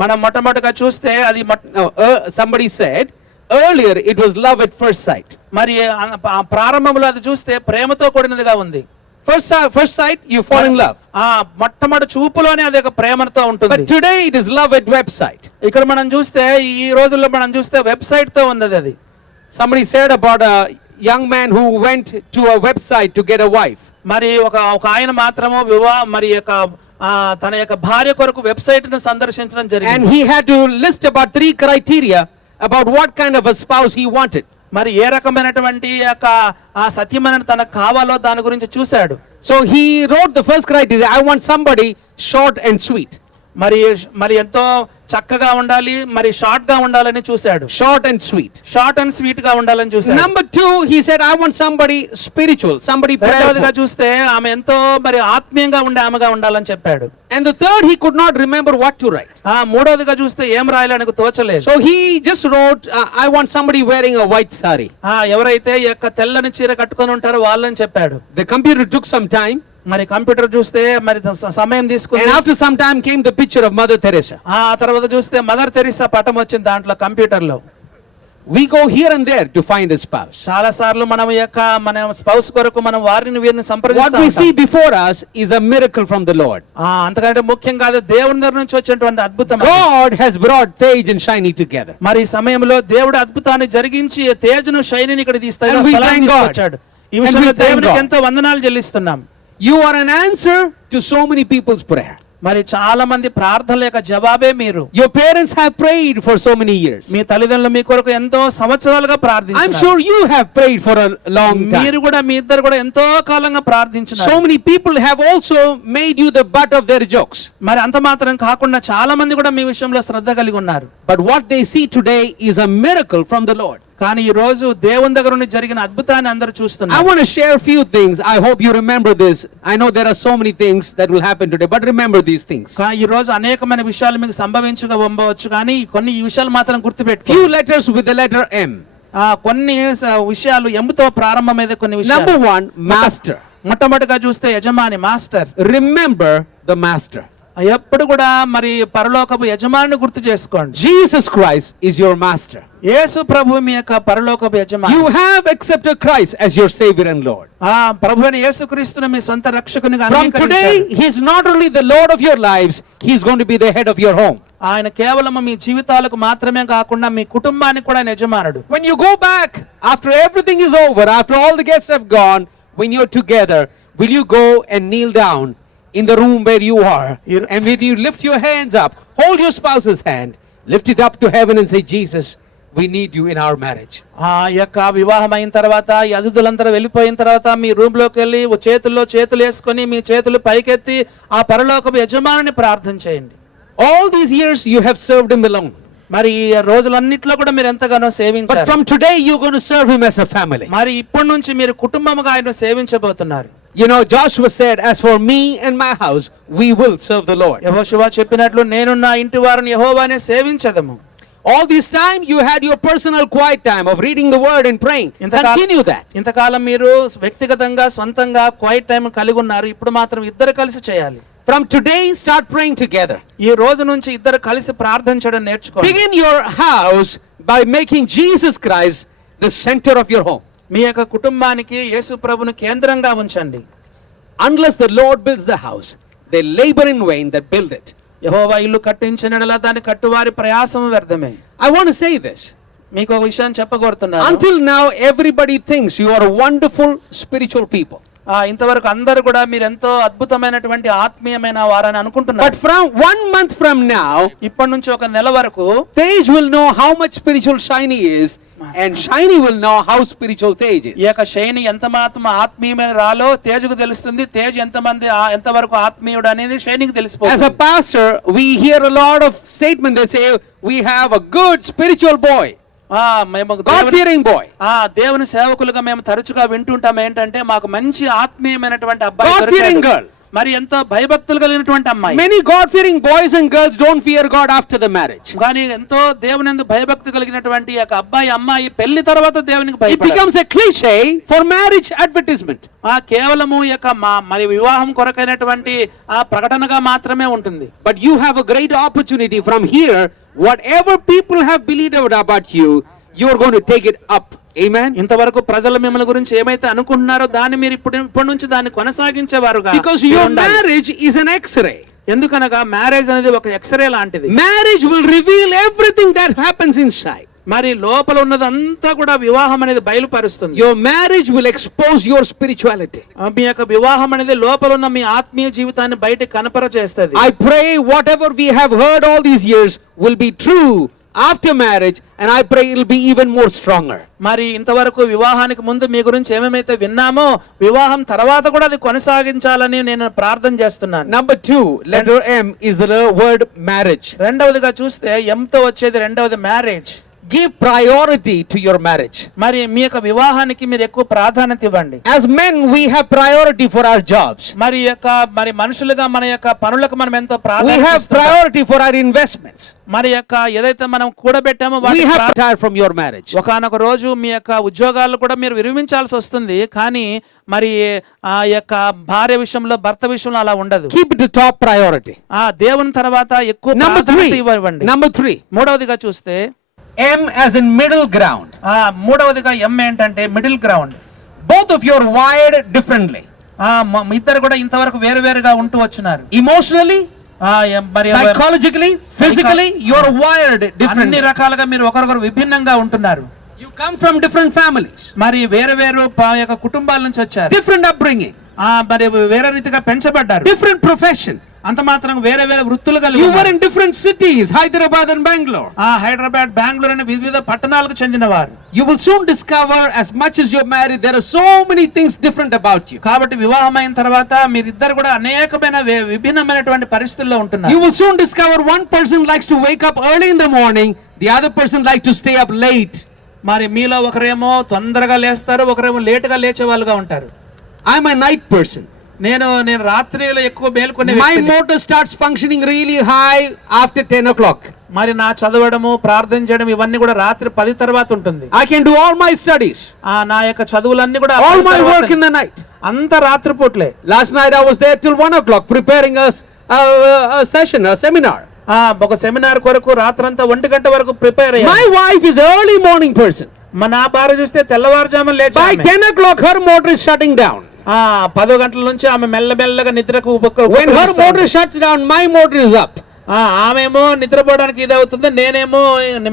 మనం మొట్టమొదటిగా చూస్తే అది No, somebody said earlier it was love at first sight. మరి ఆ ప్రారంభంలో అది చూస్తే ప్రేమతో కూడినదిగా ఉంది. First sight you fall in love. ఆ మొట్టమొదటి చూపులోనే అది ఒక ప్రేమతో ఉంటుంది. But today it is love at website. ఇక్కడ మనం చూస్తే ఈ రోజుల్లో మనం చూస్తే వెబ్సైట్ తో ఉంది అది. Somebody said about a young man who went to a website to get a wife. మరి ఒక ఆయన మాత్రము మరి యొక్క తన యొక్క భార్య కొరకు వెబ్సైట్ ను సందర్శించడం And జరిగింది. he had to list about 3 criteria about what kind of a spouse he wanted. మరి ఏ రకమైనటువంటి యొక్క ఆ సత్యమైన తనకు కావాలో దాని గురించి చూశాడు. So he wrote the first criteria, I want somebody short and sweet. మరి ఎంతో చక్కగా ఉండాలి, మరి షార్ట్ గా ఉండాలని చూశాడు. Short and sweet. Short and sweet గా ఉండాలని చూశాడు. Number 2, he said, I want somebody spiritual, somebody రెండవదిగా prayerful. చూస్తే ఆమె ఎంతో మరి ఆత్మీయంగా ఉండే ఆమెగా ఉండాలని చెప్పాడు. And the third, he could not remember what to write. మూడవదిగా చూస్తే ఏం రాయాలని తోచలేదు. So he just wrote, I want somebody wearing a white sari. ఎవరైతే ఈ యొక్క తెల్లని చీర కట్టుకొని ఉంటారో వాళ్ళని చెప్పాడు. The computer took some time. మరి కంప్యూటర్ చూస్తే మరి సమయం తీసుకుంది. And after some time came the picture of Mother Teresa. ఆ తర్వాత చూస్తే మదర్ తెరిసా పటం వచ్చింది దాంట్లో కంప్యూటర్ లో. We go here and there to find a spouse. చాలా సార్లు మనం మన స్పౌస్ కొరకు మనం వారిని వీరిని What సంప్రదిస్తాం. we see before us is a miracle from the Lord. అంతకంటే ముఖ్యం కాదు, దేవుని దగ్గర నుంచి వచ్చేటువంటి అద్భుతం. God has brought Tej and Shiny together. మరి ఈ సమయంలో దేవుడు అద్భుతాన్ని జరిగించి తేజును షైనిని ఇక్కడ And we thank God. తీసుకొచ్చాడు. ఈ And విషయంలో we thank దేవునికి God. ఎంతో వందనాలు చెల్లిస్తున్నాం. You are an answer to so many people's prayer. మరి చాలా మంది ప్రార్థనల యొక్క జవాబే మీరు. Your parents have prayed for so many years. మీ తల్లిదండ్రులు మీ కొరకు ఎంతో సంవత్సరాలుగా I'm ప్రార్థించారు. sure you have prayed for a long time. మీరు కూడా మీ ఇద్దరు కూడా ఎంతో కాలంగా ప్రార్థించారు. So many people have also made you the butt of their jokes. మరి అంత మాత్రం కాకుండా చాలా మంది కూడా మీ విషయంలో శ్రద్ధ కలిగి ఉన్నారు. But what they see today is a miracle from the Lord. కానీ ఈ రోజు దేవుని దగ్గర నుండి జరిగిన అద్భుతాన్ని అందరూ I చూస్తున్నారు. want to share a few things. I hope you remember this. I know there are so many things that will happen today, but remember these things. ఈ రోజు అనేకమైన విషయాలు మీకు సంభవించవచ్చు, కానీ కొన్ని ఈ విషయాలు మాత్రం గుర్తుపెట్టుకో. Few letters with the letter M. కొన్ని విషయాలు ఎంతో ప్రారంభమైన కొన్ని విషయాలు. Number 1, master. మొట్టమొదటిగా చూస్తే యజమాని, మాస్టర్. Remember the master. ఎప్పుడు కూడా మరి పరలోకపు యజమానిని గుర్తు చేసుకోండి. Jesus Christ is your master. యేసు ప్రభు మీ యొక్క పరలోకపు యజమాని. You have accepted Christ as your Savior and Lord. ప్రభువైన యేసుక్రీస్తును మీ సొంత రక్షకునిగా From today, He is not only the Lord of your lives, He is going to be the head of your home. ఆయన కేవలం మీ జీవితాలకు మాత్రమే కాకుండా మీ కుటుంబానికి కూడా యజమానుడు. When you go back, after everything is over, after all the guests have gone, when you're together, will you go and kneel down in the room where you are, and when you lift your hands up, hold your spouse's hand, lift it up to heaven and say, Jesus, we need you in our marriage. ఆ యొక్క వివాహం అయిన తర్వాత ఈ అతిథులందరూ వెళ్ళిపోయిన తర్వాత మీ room లోకి వెళ్ళి చేతుల్లో చేతులు వేసుకొని మీ చేతులు పైకెత్తి ఆ పరలోకపు యజమానిని ప్రార్థన చేయండి. All these years you have served Him alone. మరి ఈ రోజులన్నిట్లో కూడా మీరు ఎంతగానో But సేవించారు. from today you're going to serve Him as a family. మరి ఇప్పటి నుంచి మీరు కుటుంబముగా ఆయన సేవించబోతున్నారు. You know, Joshua said, as for me and my house, we will serve the Lord. యెహోషువ చెప్పినట్లు నేను నా ఇంటి వారిని యెహోవానే సేవించదము. All this time you had your personal quiet time of reading the word and praying. Continue that. ఇంతకాలం మీరు వ్యక్తిగతంగా సొంతంగా క్వైట్ టైం కలిగి ఉన్నారు. ఇప్పుడు మాత్రం ఇద్దరు కలిసి చేయాలి. From today, start praying together. ఈ రోజు నుంచి ఇద్దరు కలిసి ప్రార్థన చేయడం నేర్చుకోండి. Begin your house by making Jesus Christ the center of your home. మీ యొక్క కుటుంబానికి యేసు ప్రభును కేంద్రంగా ఉంచండి. Unless the Lord builds the house, they labor in vain that build it. యెహోవా ఇల్లు కట్టించినడలా దాని కట్టువారి ప్రయాసం వ్యర్థమే. I want to say this. మీకు ఒక విషయం చెప్పగోరుతున్నాను. Until now, everybody thinks you are a wonderful spiritual people. ఇంతవరకు అందరూ కూడా మీరు ఎంతో అద్భుతమైనటువంటి ఆత్మీయమైన వారని అనుకుంటున్నారు. But from 1 month from now, ఇప్పటి నుంచి ఒక నెల వరకు Tej will know how much spiritual Shiny is, and Shiny will know how spiritual Tej is. ఈ యొక్క శైని ఎంత మాత్రం ఆత్మీయమైన రాలో తేజుకు తెలుస్తుంది. తేజ్ ఎంతవరకు ఆత్మీయుడు అనేది శైనికి As a తెలిసిపోతుంది. pastor, we hear a lot of statements that say we have a good spiritual boy, మేము God-fearing boy. దేవుని సేవకులుగా మేము తరచుగా వింటుంటాం ఏంటంటే మాకు మంచి ఆత్మీయమైనటువంటి అబ్బాయి God-fearing దొరికాడు. girl. మరి ఎంతో భయభక్తులు కలిగినటువంటి అమ్మాయి. Many God-fearing boys and girls don't fear God after the marriage. కానీ ఎంతో దేవునియందు భయభక్తి కలిగినటువంటి ఈ యొక్క అబ్బాయి అమ్మాయి పెళ్లి తర్వాత దేవునికి It భయపడాలి. becomes a cliche for marriage advertisement. కేవలము ఈ యొక్క మరి వివాహం కొరకైనటువంటి ఆ ప్రకటనగా మాత్రమే ఉంటుంది. But you have a great opportunity from here. Whatever people have believed about you, you are going to take it up. Amen. ఇంతవరకు ప్రజలు మిమ్మల్ని గురించి ఏమైతే అనుకుంటున్నారో దాన్ని మీరు ఇప్పటి నుంచి దాన్ని కొనసాగించేవారుగా. Because your marriage is an X-ray. ఎందుకనగా మ్యారేజ్ అనేది ఒక ఎక్స్రే లాంటిది. Marriage will reveal everything that happens inside. మరి లోపల ఉన్నదంతా కూడా వివాహం అనేది బయలుపరుస్తుంది. Your marriage will expose your spirituality. మీ యొక్క వివాహం అనేది లోపల ఉన్న మీ ఆత్మీయ జీవితాన్ని బయట కనపరచేస్తుంది. I pray whatever we have heard all these years will be true after marriage, and I pray it will be even more stronger. మరి ఇంతవరకు వివాహానికి ముందు మీ గురించి ఏమేమైతే విన్నామో వివాహం తర్వాత కూడా అది కొనసాగించాలని నేను ప్రార్థన చేస్తున్నాను. Number 2, letter M is the word marriage. రెండవదిగా చూస్తే ఎంతో వచ్చేది రెండవది marriage. Give priority to your marriage. మరి మీ యొక్క వివాహానికి మీరు ఎక్కువ ప్రాధాన్యత ఇవ్వండి. As men, we have priority for our jobs. మరి మనుషులుగా మన యొక్క పనులకు మనం ఎంతో We ప్రాధాన్యత have ఇస్తున్నాం. priority for our investments. మరి యొక్క ఏదైతే మనం కూడబెట్టామో We have to retire from your marriage. ఒకనొక రోజు మీ యొక్క ఉద్యోగాలు కూడా మీరు విరమించాల్సి వస్తుంది. కానీ మరి ఆ యొక్క భార్య విషయంలో భర్త విషయంలో అలా ఉండదు. Keep it the top priority. దేవుని తర్వాత ఎక్కువ Number ప్రాధాన్యత 3. ఇవ్వండి. Number 3. మూడవదిగా చూస్తే M as in middle ground. మూడవదిగా ఎం ఏంటంటే middle ground. Both of you are wired differently. ఇద్దరు కూడా ఇంతవరకు వేరువేరుగా ఉంటూ వచ్చినారు. Emotionally, మరి psychologically, physically, you are wired అన్ని differently. రకాలుగా మీరు ఒకరొకరు విభిన్నంగా ఉంటున్నారు. You come from different families, మరి వేరు యొక్క కుటుంబాల నుంచి వచ్చారు. different upbringing, మరి వేరే రీతిగా పెంచబడ్డారు. different profession. అంత మాత్రం వేరే వృత్తులు కలిగి You were ఉన్నారు. in different cities, Hyderabad and Bangalore. Hyderabad Bengaluru అనే వివిధ పట్టణాలకు చెందినవారు. You will soon discover, as much as you're married, there are so many things different about you. కాబట్టి వివాహం అయిన తర్వాత మీరిద్దరు కూడా అనేకమైన విభిన్నమైనటువంటి పరిస్థితుల్లో You ఉంటున్నారు. will soon discover one person likes to wake up early in the morning, the other person likes to stay up late. మరి మీలో ఒకరేమో తొందరగా లేస్తారు, ఒకరేమో లేటుగా లేచే వాళ్ళుగా ఉంటారు. I'm a night person. నేను రాత్రిలో ఎక్కువ మేల్కొనే My వ్యక్తిని. motor starts functioning really high after 10 o'clock. మరి నా చదవడము ప్రార్థన చేయడం ఇవన్నీ కూడా రాత్రి 10 తర్వాత ఉంటుంది. I can do all my studies, నా యొక్క చదువులన్నీ కూడా all 10 my తర్వాత work in the night. అంత రాత్రిపూట్లే. Last night I was there till 1 o'clock preparing a session, a seminar. ఒక సెమినార్ కొరకు రాత్రంతా 1 గంట వరకు ప్రిపేర్ అయ్యాను. My wife is an early morning person. నా భార్య చూస్తే తెల్లవారుజామున లేచి By 10 o'clock her motor is shutting down. 10 గంటల నుంచి ఆమె మెల్లమెల్లగా నిద్రకు When her motor shuts down, my motor is up. ఆమెమో నిద్రపోవడానికి ఇది అవుతుంది, నేనేమో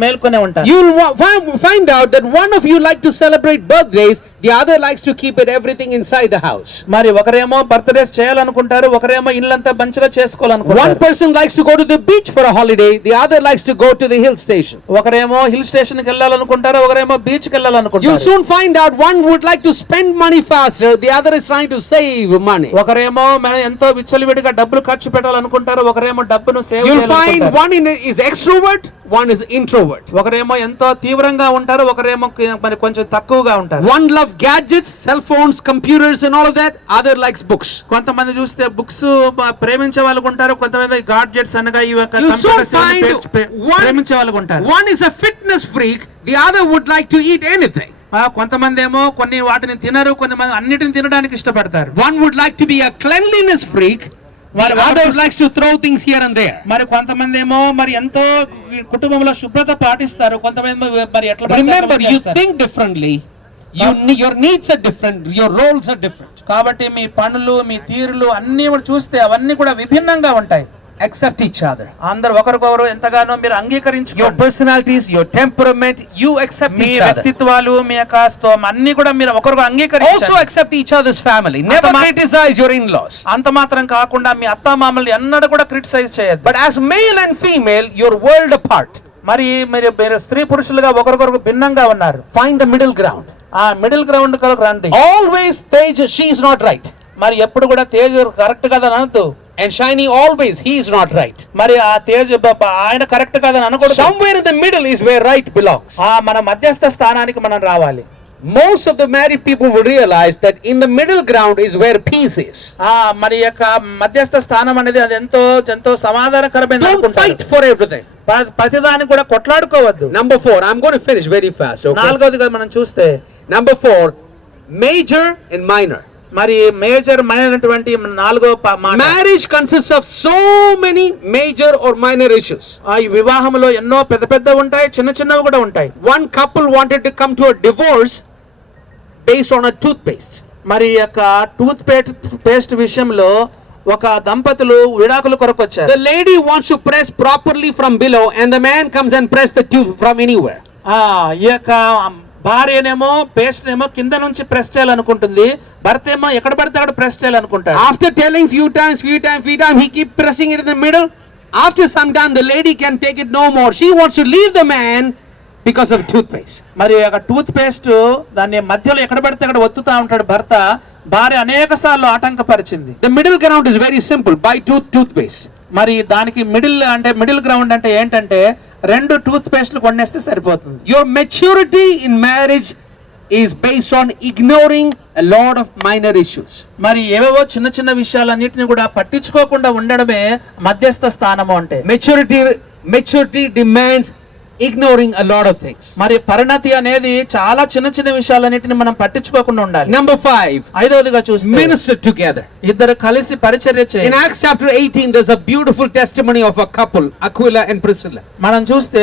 మేల్కొనే ఉంటాను. You will find out that one of you like to celebrate birthdays, the other likes to keep it everything inside the house. మరి ఒకరేమో birthdays చేయాలనుకుంటారు, ఒకరేమో ఇల్లంతా మంచిగా One చేసుకోవాలనుకుంటారు. person likes to go to the beach for a holiday, the other likes to go to the hill station. ఒకరేమో hill station కి వెళ్ళాలనుకుంటారు, ఒకరేమో beach కి You'll వెళ్ళాలనుకుంటారు. soon find out one would like to spend money faster, the other is trying to save money. ఒకరేమో మనం ఎంతో విచ్చలవిడిగా డబ్బులు ఖర్చు పెట్టాలనుకుంటారు, ఒకరేమో డబ్బును సేవ్ You'll find చేయాలనుకుంటారు. one is extrovert, one is introvert. ఒకరేమో ఎంతో తీవ్రంగా ఉంటారు, ఒకరేమో మరి కొంచెం తక్కువగా ఉంటారు. One love gadgets, cell phones, computers and all of that. Other likes books. కొంతమంది చూస్తే బుక్స్ ప్రేమించే వాళ్ళు ఉంటారు, కొంతమంది గాడ్జెట్స్ అనగా ఈ యొక్క You soon computers find ప్రేమించే వాళ్ళు ఉంటారు. one is a fitness freak, the other would like to eat anything. కొంతమంది ఏమో కొన్ని వాటిని తినరు, కొంతమంది అన్నిటిని తినడానికి ఇష్టపడతారు. One would like to be a cleanliness freak, the other likes to throw things here and there. మరి కొంతమంది ఏమో మరి ఎంతో కుటుంబంలో శుభ్రత పాటిస్తారు, కొంతమంది మరి ఎట్లా పడితే అట్లా Remember, you చేస్తారు. think differently. Your needs are different, your roles are different. కాబట్టి మీ పనులు, మీ తీరులు అన్ని కూడా చూస్తే అవన్నీ కూడా విభిన్నంగా ఉంటాయి. Accept each other. అందరూ ఒకరికొకరు ఎంతగానో మీరు Your అంగీకరించుకోండి. personalities, your temperament, you accept me each other. వ్యక్తిత్వాలు, మీ యొక్క అన్ని కూడా మీరు ఒకరికొకరు Also అంగీకరించాలి. accept each other's family. Never Atama- criticize your in-laws. అంత మాత్రం కాకుండా మీ అత్తామామల్ని ఎన్నడూ కూడా క్రిటిసైజ్ చేయొద్దు. But as male and female, you're world apart. మరి మీరు స్త్రీ పురుషులుగా ఒకరికొకరు భిన్నంగా ఉన్నారు. Find the middle ground. ఆ మిడిల్ గ్రౌండ్ కొరకు రండి. Always Tej, she is not right. మరి ఎప్పుడు కూడా తేజ్ కరెక్ట్ కదా అని అనొద్దు. And Shiny, always he is not right. మరి ఆ తేజ్ ఆయన కరెక్ట్ కాదని అనకూడదు. Somewhere in the middle is where right belongs. మన మధ్యస్థ స్థానానికి మనం రావాలి. Most of the married people will realize that in the middle ground is where peace is. మరి యొక్క మధ్యస్థ స్థానం అనేది అది ఎంతో ఎంతో సమాధానకరమైన Don't fight for everything. ప్రతిదాన్ని కూడా కొట్లాడుకోవద్దు. Number 4, I'm going to finish very fast. Okay? నాలుగోదిగా మనం చూస్తే Number 4, major and minor. మరి మేజర్ మైనర్ అటువంటి నాలుగో మాట. Marriage consists of so many major or minor issues. ఈ వివాహంలో ఎన్నో పెద్ద పెద్ద ఉంటాయి, చిన్న చిన్నవి కూడా ఉంటాయి. One couple wanted to come to a divorce based on a toothpaste. మరి యొక్క టూత్ పేస్ట్ విషయంలో ఒక దంపతులు విడాకుల కొరకు వచ్చారు. The lady wants to press properly from below and the man comes and press the tube from anywhere. ఈ యొక్క భార్యనేమో పేస్ట్ ఏమో కింద నుంచి ప్రెస్ చేయాలనుకుంటుంది, భర్త ఏమో ఎక్కడ పడితే అక్కడ press చేయాలనుకుంటాడు. After telling few times, he keep pressing it in the middle. After some time, the lady can take it no more. She wants to leave the man because of toothpaste. మరి ఒక tooth paste దాన్ని మధ్యలో ఎక్కడ పడితే అక్కడ ఒత్తుతా ఉంటాడు భర్త. భార్య అనేక సార్లు ఆటంకపరిచింది. The middle ground is very simple. Buy toothpaste. మరి దానికి మిడిల్ గ్రౌండ్ అంటే ఏంటంటే 2 టూత్ పేస్ట్లు కొనేస్తే సరిపోతుంది. Your maturity in marriage is based on ignoring a lot of minor issues. మరి ఏవేవో చిన్న చిన్న విషయాలన్నిటిని కూడా పట్టించుకోకుండా ఉండడమే మధ్యస్థ స్థానము అంటే. Maturity demands ignoring a lot of things. మరి పరిణతి అనేది చాలా చిన్న చిన్న విషయాలన్నిటిని మనం పట్టించుకోకుండా ఉండాలి. Number 5, ఐదవదిగా చూస్తే minister together. ఇద్దరు కలిసి పరిచర్య In చేయాలి. Acts chapter 18, there's a beautiful testimony of a couple, Aquila and Priscilla. మనం చూస్తే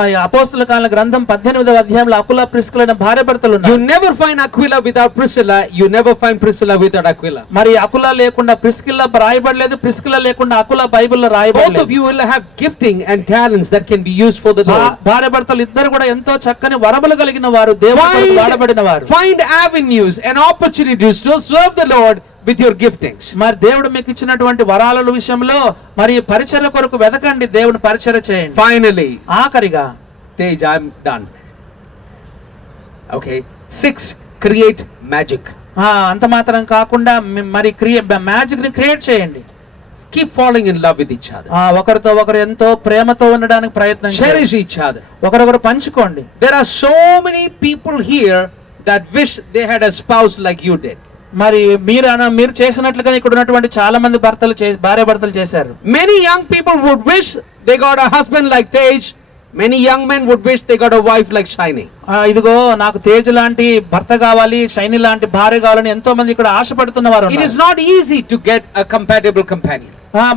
మరి అపోస్తల కాల గ్రంథం 18వ అధ్యాయంలో అకుల ప్రిస్కిల అనే భార్యాభర్తలు You ఉన్నారు. never find Aquila without Priscilla. You never find Priscilla without Aquila. మరి అకుల లేకుండా ప్రిస్కిల్ల రాయబడలేదు, ప్రిస్కిల లేకుండా అకుల బైబిల్లో Both రాయబడలేదు. of you will have gifting and talents that can be used for the Lord. భార్యాభర్తలు ఇద్దరు కూడా ఎంతో చక్కని వరములు కలిగిన వారు, దేవుడు వాడబడిన వారు. Find avenues and opportunities to serve the Lord with your giftings. మరి దేవుడు మీకు ఇచ్చినటువంటి వరాల విషయంలో మరి పరిచర్య కొరకు వెతకండి, దేవుని పరిచర్య చేయండి. Finally, ఆఖరిగా Tej, I'm done. Okay. 6, create magic. అంత మాత్రం కాకుండా మరి మ్యాజిక్ ని క్రియేట్ చేయండి. Keep falling in love with each other. ఒకరితో ఒకరు ఎంతో ప్రేమతో ఉండడానికి ప్రయత్నం చేయండి. Cherish each other. ఒకరొకరు పంచుకోండి. There are so many people here that wish they had a spouse like you did. మరి మీరు చేసినట్లుగా ఇక్కడ ఉన్నటువంటి చాలా మంది భార్యాభర్తలు చేశారు. Many young people would wish they got a husband like Tej. Many young men would wish they got a wife like Shiny. ఇదిగో నాకు తేజ్ లాంటి భర్త కావాలి, షైనీ లాంటి భార్య కావాలని ఎంతో మంది ఇక్కడ ఆశపడుతున్న వారు. It is not easy to get a compatible companion.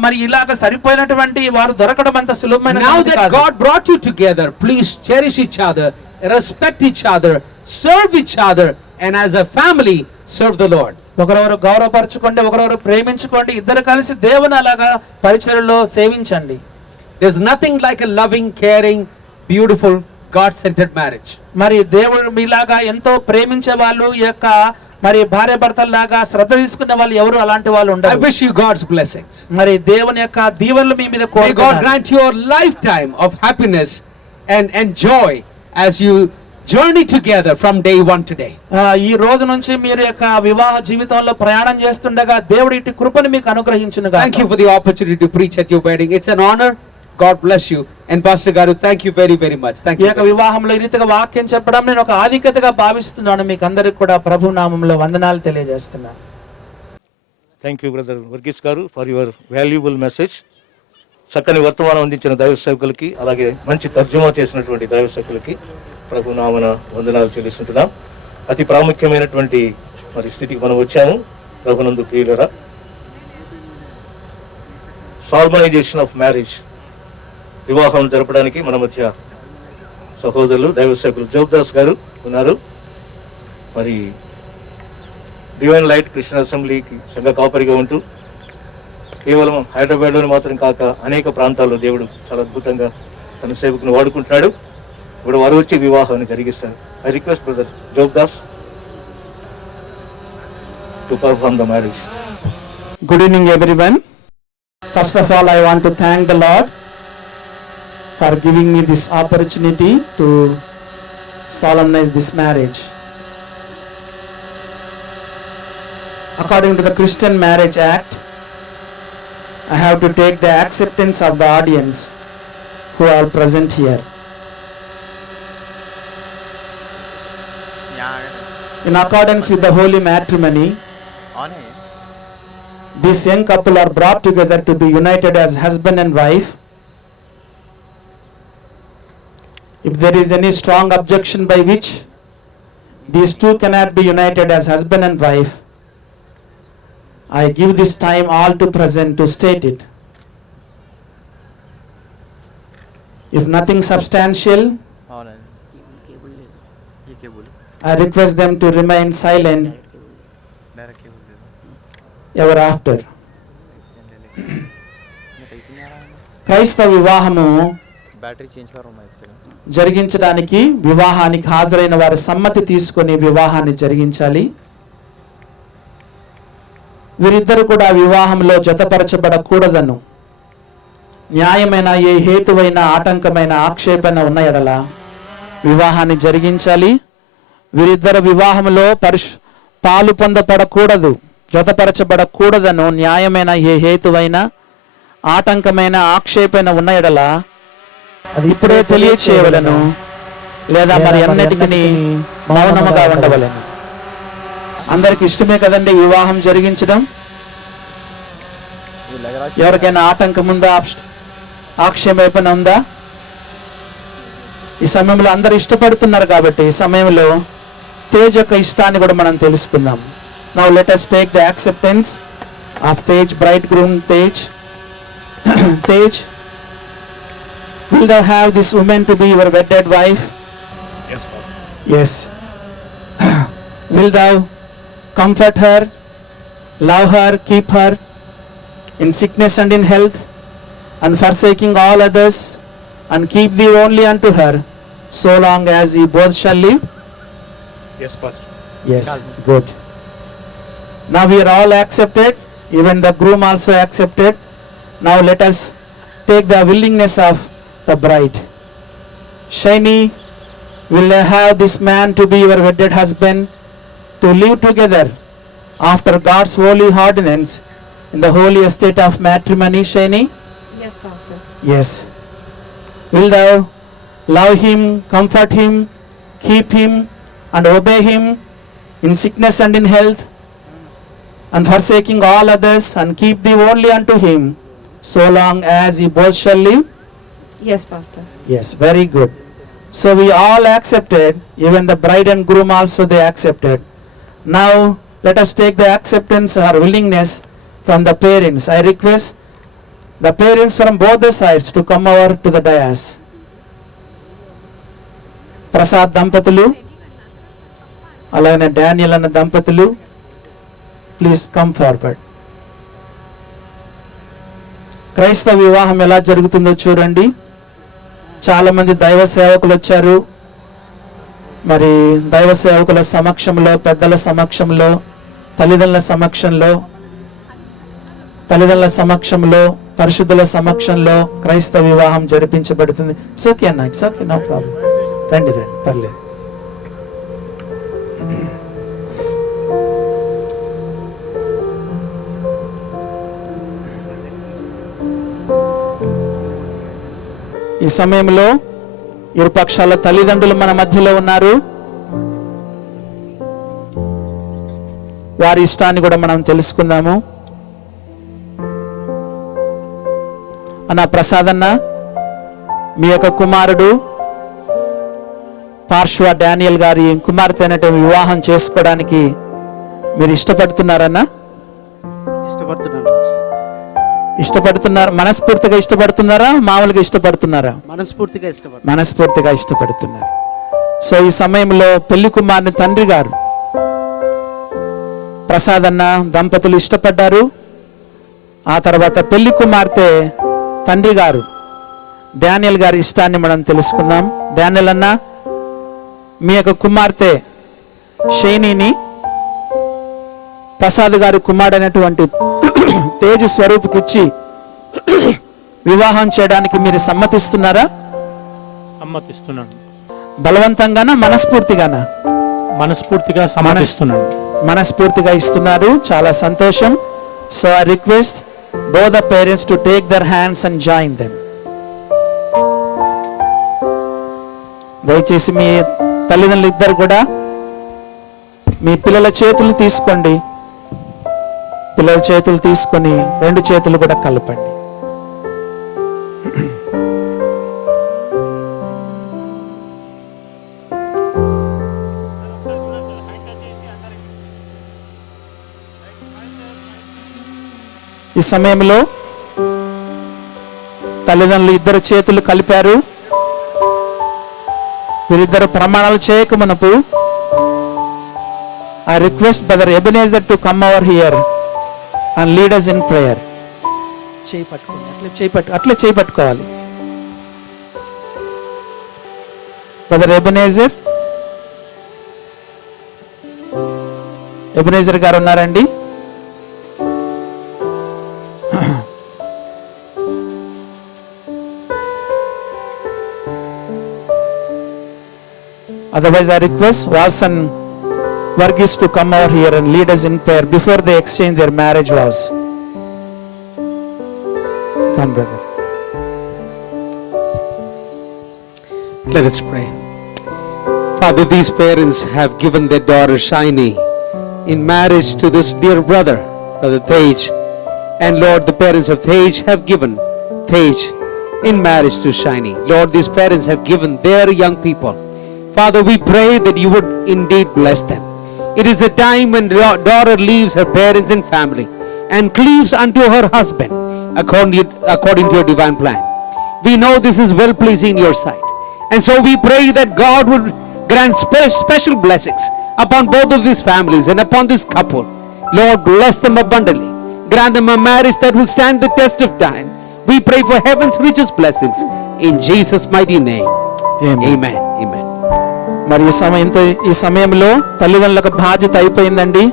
మరి ఇలాగ సరిపోయినటువంటి వారు దొరకడం అంత సులభమైన Now సంగతి that కాదు. God brought you together, please cherish each other, respect each other, serve each other, and as a family serve the Lord. ఒకరెవరు గౌరవపరచుకోండి, ఒకరెవరు ప్రేమించుకోండి, ఇద్దరు కలిసి దేవుని అలాగా పరిచర్యలో సేవించండి. There's nothing like a loving, caring, beautiful, God-centered marriage. మరి దేవుడు మీలాగా ఎంతో ప్రేమించే వాళ్ళు, ఈ యొక్క మరి భార్య భర్తల్లాగా శ్రద్ధ తీసుకునే వాళ్ళు ఎవరు అలాంటి వాళ్ళు I ఉండరు. wish you God's blessings. మరి దేవుని యొక్క దీవెనలు మీ మీద May God కోరుకుంటున్నాను. grant you a lifetime of happiness and joy as you journey together from day 1 today. ఈ రోజు నుంచి మీరు యొక్క వివాహ జీవితంలో ప్రయాణం చేస్తుండగా దేవుడి ఇటు కృపను మీకు అనుగ్రహించునుగా. Thank you for the opportunity to preach at your wedding. It's an honor God bless you. And Pastor Garu, thank you very, very much. Thank ఈ you. యొక్క వివాహంలో ఈ రీతిగా వాక్యం చెప్పడం నేను ఒక ఆధిక్యతగా భావిస్తున్నాను. మీకు అందరికి కూడా ప్రభు నామంలో వందనాలు తెలియజేస్తున్నాను. థ్యాంక్ యూ బ్రదర్ వర్గీస్ గారు ఫర్ యువర్ వాల్యుబుల్ మెసేజ్. చక్కని వర్తమానం అందించిన దైవ సేవకులకి, అలాగే మంచి తర్జుమా చేసినటువంటి దైవ సేవకులకి ప్రభు నామన వందనాలు చెల్లిస్తుంటున్నాం. అతి ప్రాముఖ్యమైనటువంటి మరి స్థితికి మనం వచ్చాము ప్రభునందు ప్రియులరా. సాల్మనైజేషన్ ఆఫ్ మ్యారేజ్, వివాహం జరపడానికి మన మధ్య సహోదరులు దైవ సేవకులు జోబ్దాస్ గారు ఉన్నారు. మరి డివైన్ లైట్ క్రిస్టియన్ అసెంబ్లీకి సంఘ కాపరిగా ఉంటూ కేవలం హైదరాబాద్లోని మాత్రం కాక అనేక ప్రాంతాల్లో దేవుడు చాలా అద్భుతంగా తన సేవకుని వాడుకుంటున్నాడు. ఇప్పుడు వారు వచ్చి వివాహాన్ని జరిగిస్తారు. ఐ రిక్వెస్ట్ బ్రదర్ జోబ్దాస్ to perform the marriage. Good evening everyone. First of all, I want to thank the Lord for giving me this opportunity to solemnize this marriage. According to the Christian Marriage Act, I have to take the acceptance of the audience who are present here. In accordance with the holy matrimony, this young couple are brought together to be united as husband and wife. If there is any strong objection by which these two cannot be united as husband and wife, I give this time all to present to state it. If nothing substantial, I request them to remain silent ever after. క్రైస్తవ వివాహము జరిగించడానికి వివాహానికి హాజరైన వారి సమ్మతి తీసుకొని వివాహాన్ని జరిగించాలి. వీరిద్దరు కూడా వివాహంలో జతపరచబడకూడదను న్యాయమైన ఏ హేతువైన ఆటంకమైన ఆక్షేపణ ఉన్న ఎడల వివాహాన్ని జరిగించాలి. వీరిద్దరు వివాహంలో పాలు పొందపడకూడదు, జతపరచబడకూడదను న్యాయమైన ఏ హేతువైన ఆటంకమైన ఆక్షేపణ ఉన్న ఎడల అది ఇప్పుడే తెలియచేయవలను, లేదా మరి అన్నిటికీ మౌనముగా ఉండవలను. అందరికి ఇష్టమే కదండి వివాహం జరిగించడం. ఎవరికైనా ఆటంకం ఉందా, ఆక్షేపణ ఉందా? ఈ సమయంలో అందరు ఇష్టపడుతున్నారు కాబట్టి ఈ సమయంలో తేజ్ యొక్క ఇష్టాన్ని కూడా మనం తెలుసుకుందాం. Now let us take the acceptance of Tej, bridegroom Tej. Tej, will thou have this woman to be your wedded wife? Yes, Pastor. Yes. Will thou comfort her, love her, keep her in sickness and in health, and forsaking all others, and keep thee only unto her, so long as ye both shall live? Yes, Pastor. Yes, good. Now we are all accepted, even the groom also accepted. Now let us take the willingness of the bride. Shiny, will I have this man to be your wedded husband, to live together after God's holy ordinance in the holy estate of matrimony? Shiny? Yes, Pastor. Yes. Will thou love him, comfort him, keep him, and obey him in sickness and in health, and forsaking all others, and keep thee only unto him, so long as ye both shall live? Yes, Pastor. Yes, very good. So we all accepted, even the bride and groom also they accepted. Now let us take the acceptance or willingness from the parents. I request the parents from both the sides to come over to the dais. Prasad దంపతులు అలాగే Daniel అన్న దంపతులు, please come forward. క్రైస్తవ వివాహం ఎలా జరుగుతుందో చూడండి. చాలా మంది దైవ సేవకులు వచ్చారు. మరి దైవ సేవకుల సమక్షంలో, పెద్దల సమక్షంలో, తల్లిదండ్రుల సమక్షంలో, పరిశుద్ధుల సమక్షంలో క్రైస్తవ వివాహం జరిపించబడుతుంది. ఇట్స్ ఓకే అన్న, ఇట్స్ ఓకే, నో ప్రాబ్లం. రండి రండి, పర్లేదు. ఈ సమయంలో ఇరుపక్షాల తల్లిదండ్రులు మన మధ్యలో ఉన్నారు. వారి ఇష్టాన్ని కూడా మనం తెలుసుకుందాము. అన్న ప్రసాదన్న, మీ యొక్క కుమారుడు పార్శ్వ డానియల్ గారి కుమార్తె అయినటువంటి వివాహం చేసుకోవడానికి మీరు ఇష్టపడుతున్నారన్నా? ఇష్టపడుతున్నారు. మనస్ఫూర్తిగా ఇష్టపడుతున్నారా, మామూలుగా ఇష్టపడుతున్నారా? మనస్ఫూర్తిగా ఇష్టపడుతున్నారు. సో ఈ సమయంలో పెళ్లి కుమారుని తండ్రి గారు ప్రసాదన్న దంపతులు ఇష్టపడ్డారు. ఆ తర్వాత పెళ్లి కుమార్తె తండ్రి గారు డానియల్ గారి ఇష్టాన్ని మనం తెలుసుకుందాం. డానియల్ అన్న, మీ యొక్క కుమార్తె షైనీని ప్రసాద్ గారి కుమారుడైనటువంటి తేజు స్వరూపుకి ఇచ్చి వివాహం చేయడానికి మీరు సమ్మతిస్తున్నారా? సమ్మతిస్తున్నాను. బలవంతంగానా, మనస్ఫూర్తిగానా? మనస్ఫూర్తిగా సమ్మతిస్తున్నాను. మనస్ఫూర్తిగా ఇస్తున్నారు. చాలా సంతోషం. So I request both the parents to take their hands and join them. దయచేసి మీ తల్లిదండ్రులు ఇద్దరు కూడా మీ పిల్లల చేతులు తీసుకోండి. పిల్లల చేతులు తీసుకొని రెండు చేతులు కూడా కలపండి. ఈ సమయంలో తల్లిదండ్రులు ఇద్దరు చేతులు కలిపారు. వీరిద్దరు ప్రమాణాలు చేయక మునుపు I request Brother Ebenezer to come over here and lead us in prayer. చేయి పట్టుకోండి, అట్లే చేయి పట్టుకోవాలి. బ్రదర్ ఎబెనేజర్ గారు ఉన్నారండి? Otherwise, I request Walson Varghese to come over here and lead us in prayer before they exchange their marriage vows. Come, brother. Let us pray. Father, these parents have given their daughter Shaini in marriage to this dear brother, Brother Tej. And Lord, the parents of Tej have given Tej in marriage to Shaini. Lord, these parents have given their young people. Father, we pray that you would indeed bless them. It is a time when daughter leaves her parents and family and cleaves unto her husband according to your divine plan. We know this is well pleasing in your sight. And so we pray that God would grant special blessings upon both of these families and upon this couple. Lord, bless them abundantly. Grant them a marriage that will stand the test of time. We pray for heaven's richest blessings in Jesus' mighty name. Amen. Amen. మరి ఈ సమయంలో తల్లిదండ్రులకు బాధ్యత అయిపోయిందండి.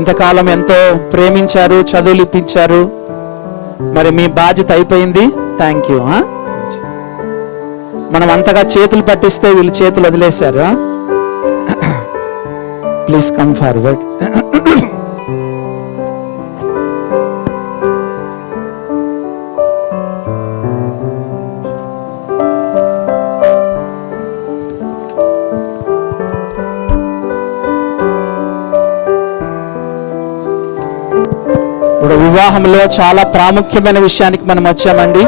ఇంతకాలం ఎంతో ప్రేమించారు, చదువులు ఇప్పించారు. మరి మీ బాధ్యత అయిపోయింది. Thank you. మనం అంతగా చేతులు పట్టిస్తే వీళ్ళు చేతులు వదిలేశారు. Please come forward. ఇప్పుడు వివాహంలో చాలా ప్రాముఖ్యమైన విషయానికి మనం వచ్చామండి.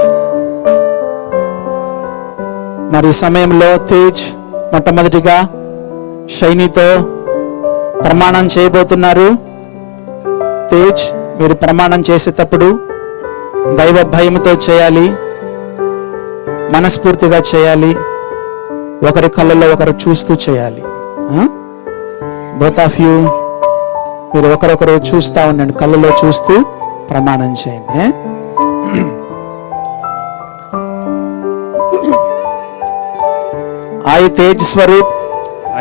మరి ఈ సమయంలో తేజ్ మొట్టమొదటిగా షైనీతో ప్రమాణం చేయబోతున్నారు. తేజ్, మీరు ప్రమాణం చేసేటప్పుడు దైవ భయంతో చేయాలి, మనస్ఫూర్తిగా చేయాలి, ఒకరి కళ్ళల్లో ఒకరు చూస్తూ చేయాలి. బోత్ ఆఫ్ యూ మీరు ఒకరొకరు చూస్తూ ఉండండి, కళ్ళలో చూస్తూ ప్రమాణం చేయండి. I Tej Swaroop.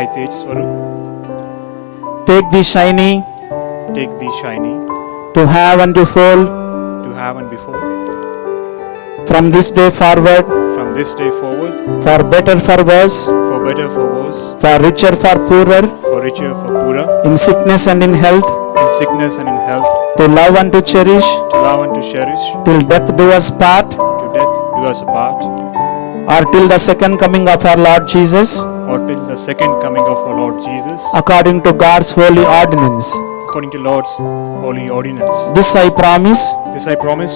I Tej Swaroop. Take the shiny. Take the shiny. To have and to fall. To have and before. From this day forward. From this day forward. For better, for worse. For better, for worse. For richer, for poorer. For richer, for poorer. In sickness and in health. In sickness and in health. To love and to cherish. To love and to cherish. Till death do us part. To death do us apart. or till the second coming of our Lord Jesus, or till the second coming of our Lord Jesus, according to God's holy ordinance. according to Lord's holy ordinance. This I promise This I promise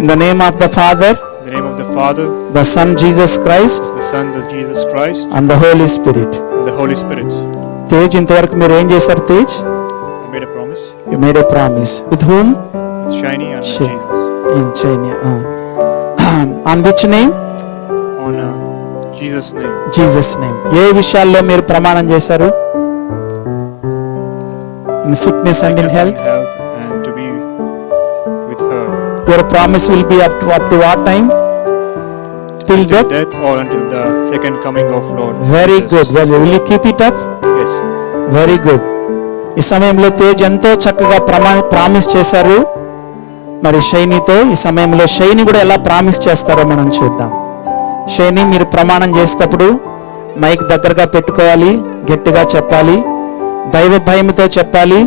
in the name of the Father, in the name of the Father, the Son Jesus Christ, the Son, the Jesus Christ, and the Holy Spirit. and the Holy Spirit. Tej ఇంతవరకు మీరు ఏం చేశారు Tej? I made a promise You made a promise. With whom? with Shiny and with Sure. Jesus In China. On which name? on Jesus' name. Jesus name. ఏ విషయాల్లో మీరు ప్రమాణం చేశారు? In sickness and in Sickness health. and health, and to be with her Your promise will be up to what time? Till till death? death or until the second coming of Lord Very Jesus. good. Well, will you keep it up? Yes. Very good. ఈ సమయంలో తేజ్ ఎంతో చక్కగా promise చేశారు. మరి షైనీతో ఈ సమయంలో షైని కూడా ఎలా ప్రామిస్ చేస్తారో మనం చూద్దాం. షైని, మీరు ప్రమాణం చేసేటప్పుడు మైక్ దగ్గరగా పెట్టుకోవాలి, గట్టిగా చెప్పాలి, దైవ భయంతో చెప్పాలి,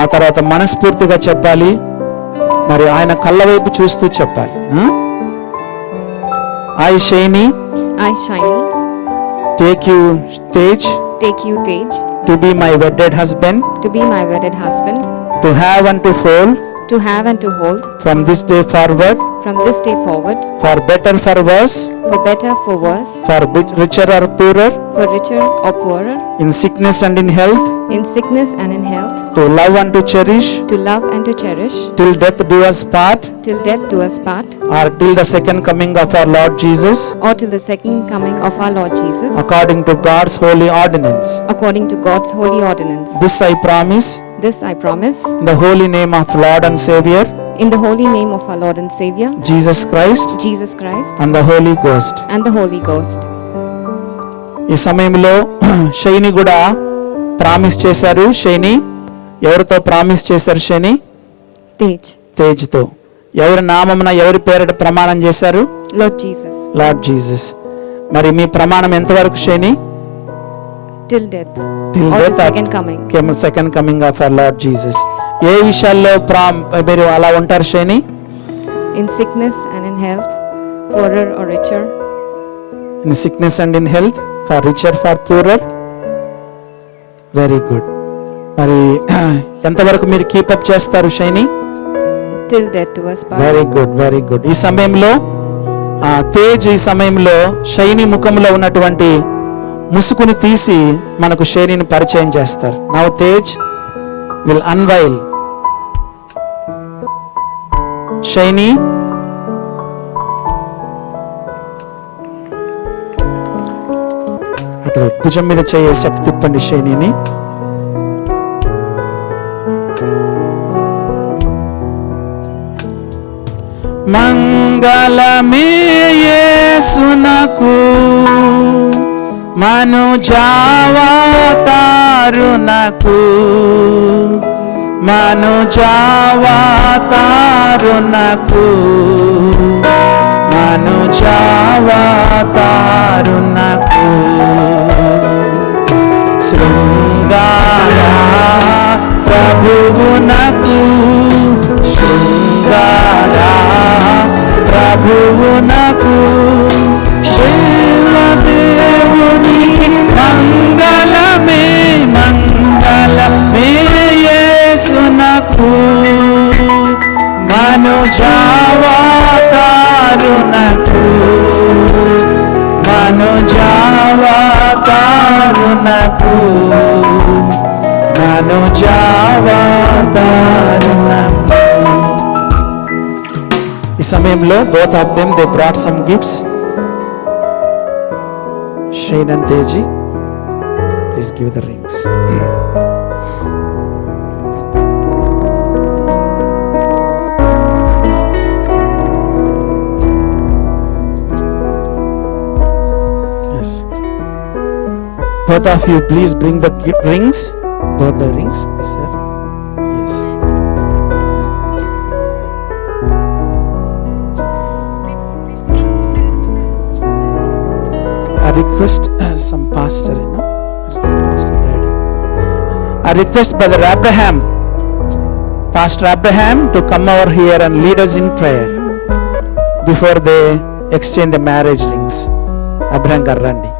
ఆ తర్వాత మనస్ఫూర్తిగా చెప్పాలి, మరి ఆయన కళ్ళ వైపు చూస్తూ చెప్పాలి. I Shiny I, Shiny, take you Tej take you, Tej, to be my wedded husband, to be my wedded husband, to have and to fold to have and to hold, from this day forward, from this day forward, for better, for worse, for better, for worse, for richer or poorer, for richer or poorer, in sickness and in health, in sickness and in health, to love and to cherish, to love and to cherish, till death do us part, till death do us part, or till the second coming of our Lord Jesus, or till the second coming of our Lord Jesus, according to God's holy ordinance. according to God's holy ordinance. This I promise This I promise, in the holy name of Lord and Savior, in the holy name of our Lord and Savior, Jesus Christ, Jesus Christ, and the Holy Ghost. and the Holy Ghost. ఈ సమయంలో షైని కూడా promise చేశారు. షైని ఎవరితో promise చేశారు? Saini Tej, తేజ్తో. ఎవరి నామమున, ఎవరి పేరిట ప్రమాణం చేశారు? Lord Jesus, Lord Jesus. మరి మీ ప్రమాణం ఎంతవరకు Shiny? till death, Till or death the or- second coming. Second coming of our Lord Jesus. ఏ విషయాల్లో మీరు అలా ఉంటారు Shiny? In sickness and in health, poorer or richer, in sickness and in health, for richer, for poorer. Very good. మరి ఎంతవరకు మీరు keep up చేస్తారు Shiny? till death do us part. Very good, very good. ఈ సమయంలో తేజ్ ఈ సమయంలో షైని ముఖంలో ఉన్నటువంటి ముసుగుని తీసి మనకు షైనిని పరిచయం చేస్తారు. Now Tej will unveil Shiny. అటు భుజం మీద చేసి అటు తిప్పండి షైనిని. మంగళమే యేసునకు మనుజావతారునకు, మనుజావతారునకు, మనుజావతారునకు. శృంగార ప్రభువునకు, శృంగార ప్రభువునకు, శివదేవుని మంగళమే, మంగళమే యేసునకు, మనుజావతారునకు, మనుజావతారునకు, మనుజావతారునకు. ఈ సమయంలో both of them they brought some gifts. Shane and Teji, please give the rings. Yes. Both of you please bring the rings. Both the rings. These are. Yes. I request some pastor, who's the pastor, daddy? I request Brother Abraham, Pastor Abraham, to come over here and lead us in prayer before they exchange the marriage rings. Abraham garu randi.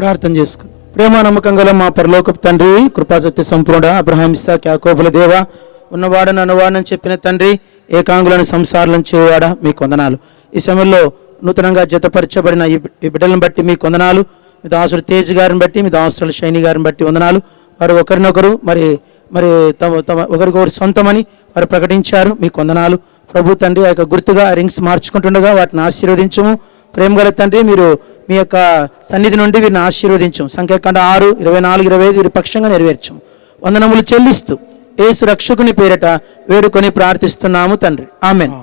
ప్రార్థన చేసుకు. ప్రేమ నమ్మకం గల మా పరలోకపు తండ్రి, కృపాసత్య సంపూర్ణ Abraham ఇస్సాకు యాకోబుల దేవ, ఉన్నవాడని అనువాడని చెప్పిన తండ్రి, ఏకాంగులను సంసారాలను చేయవాడా మీకు వందనాలు. ఈ సమయంలో నూతనంగా జతపరచబడిన ఈ బిడ్డలను బట్టి మీకు వందనాలు. మీ దాసుడు తేజ్ గారిని బట్టి, మీ దాసుడు షైని గారిని బట్టి వందనాలు. వారు ఒకరినొకరు మరి మరి తమ తమ ఒకరికొకరు సొంతమని వారు ప్రకటించారు, మీకు వందనాలు ప్రభు తండ్రి. ఆ యొక్క గుర్తుగా రింగ్స్ మార్చుకుంటుండగా వాటిని ఆశీర్వదించము. ప్రేమ గల తండ్రి, మీరు మీ యొక్క సన్నిధి నుండి వీరిని ఆశీర్వదించం. సంఖ్యాకాండ 6, 24, 25 వీరి పక్షంగా నెరవేర్చం. వందనములు చెల్లిస్తూ యేసు రక్షకుని పేరట వేడుకొని ప్రార్థిస్తున్నాము తండ్రి, ఆమేన్.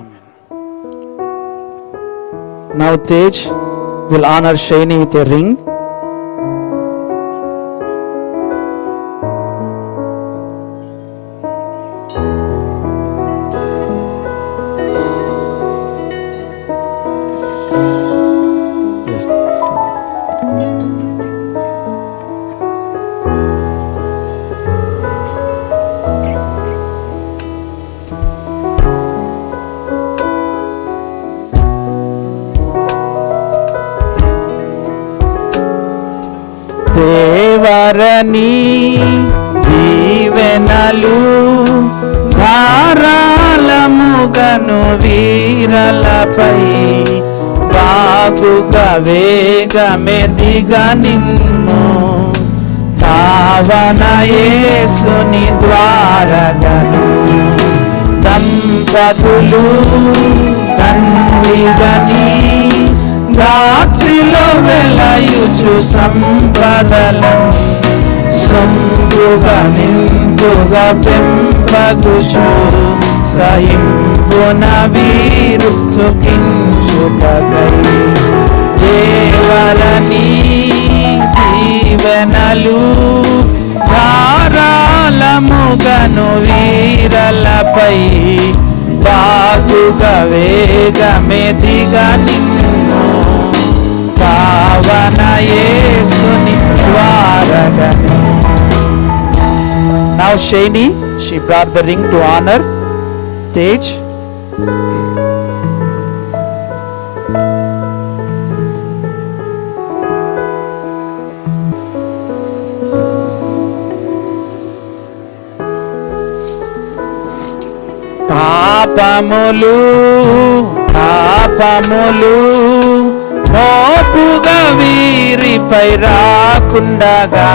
Now Tej will honor Shaini with a ring. Yes, దేవరని దీవెనలు ధారాళముగను వీరలపై బాగుగా వేగమెదిగా నిన్ను కావన యేసుని ద్వారగను దంపతులు తండ్రిగని రాత్రిలో వెలయుచు సంపదలం సొంతుగా నిందుగా పెంపగుచు సహింపున వీరు సుఖించుటకై దేవరని దీవెనలు ధారాళముగను వీరలపై బాగుగా వేగమెదిగా నిన్ను కావన యేసుని ద్వారగను. Now Shaini, she brought the ring to honor Tej. పాపములు మోపుగా వీరిపై రాకుండగా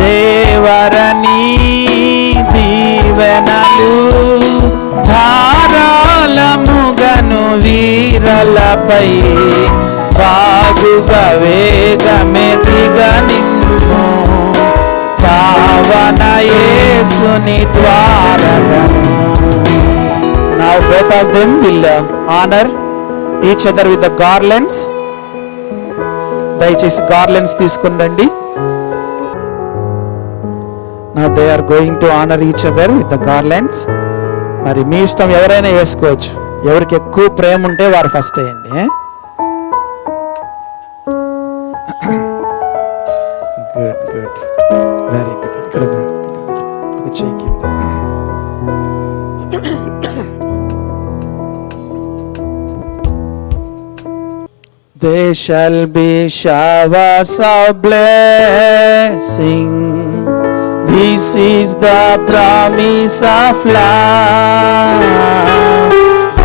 దేవరని దీవెనలు ధారాళముగను వీరలపై బాగుగా వేగమెదిగా నిన్ను కావన యేసుని ద్వారగను. Now both of them will honor each other with the garlands. దయచేసి garlands తీసుకుండండి. Now they are going to honor each other with the garlands. మరి మీ ఇష్టం, ఎవరైనా వేసుకోవచ్చు. ఎవరికి ఎక్కువ ప్రేమ ఉంటే వారు ఫస్ట్ వేయండి. Good good, very good. ఇక్కడ చెయ్యి. There shall be showers of blessing. This is the promise of love.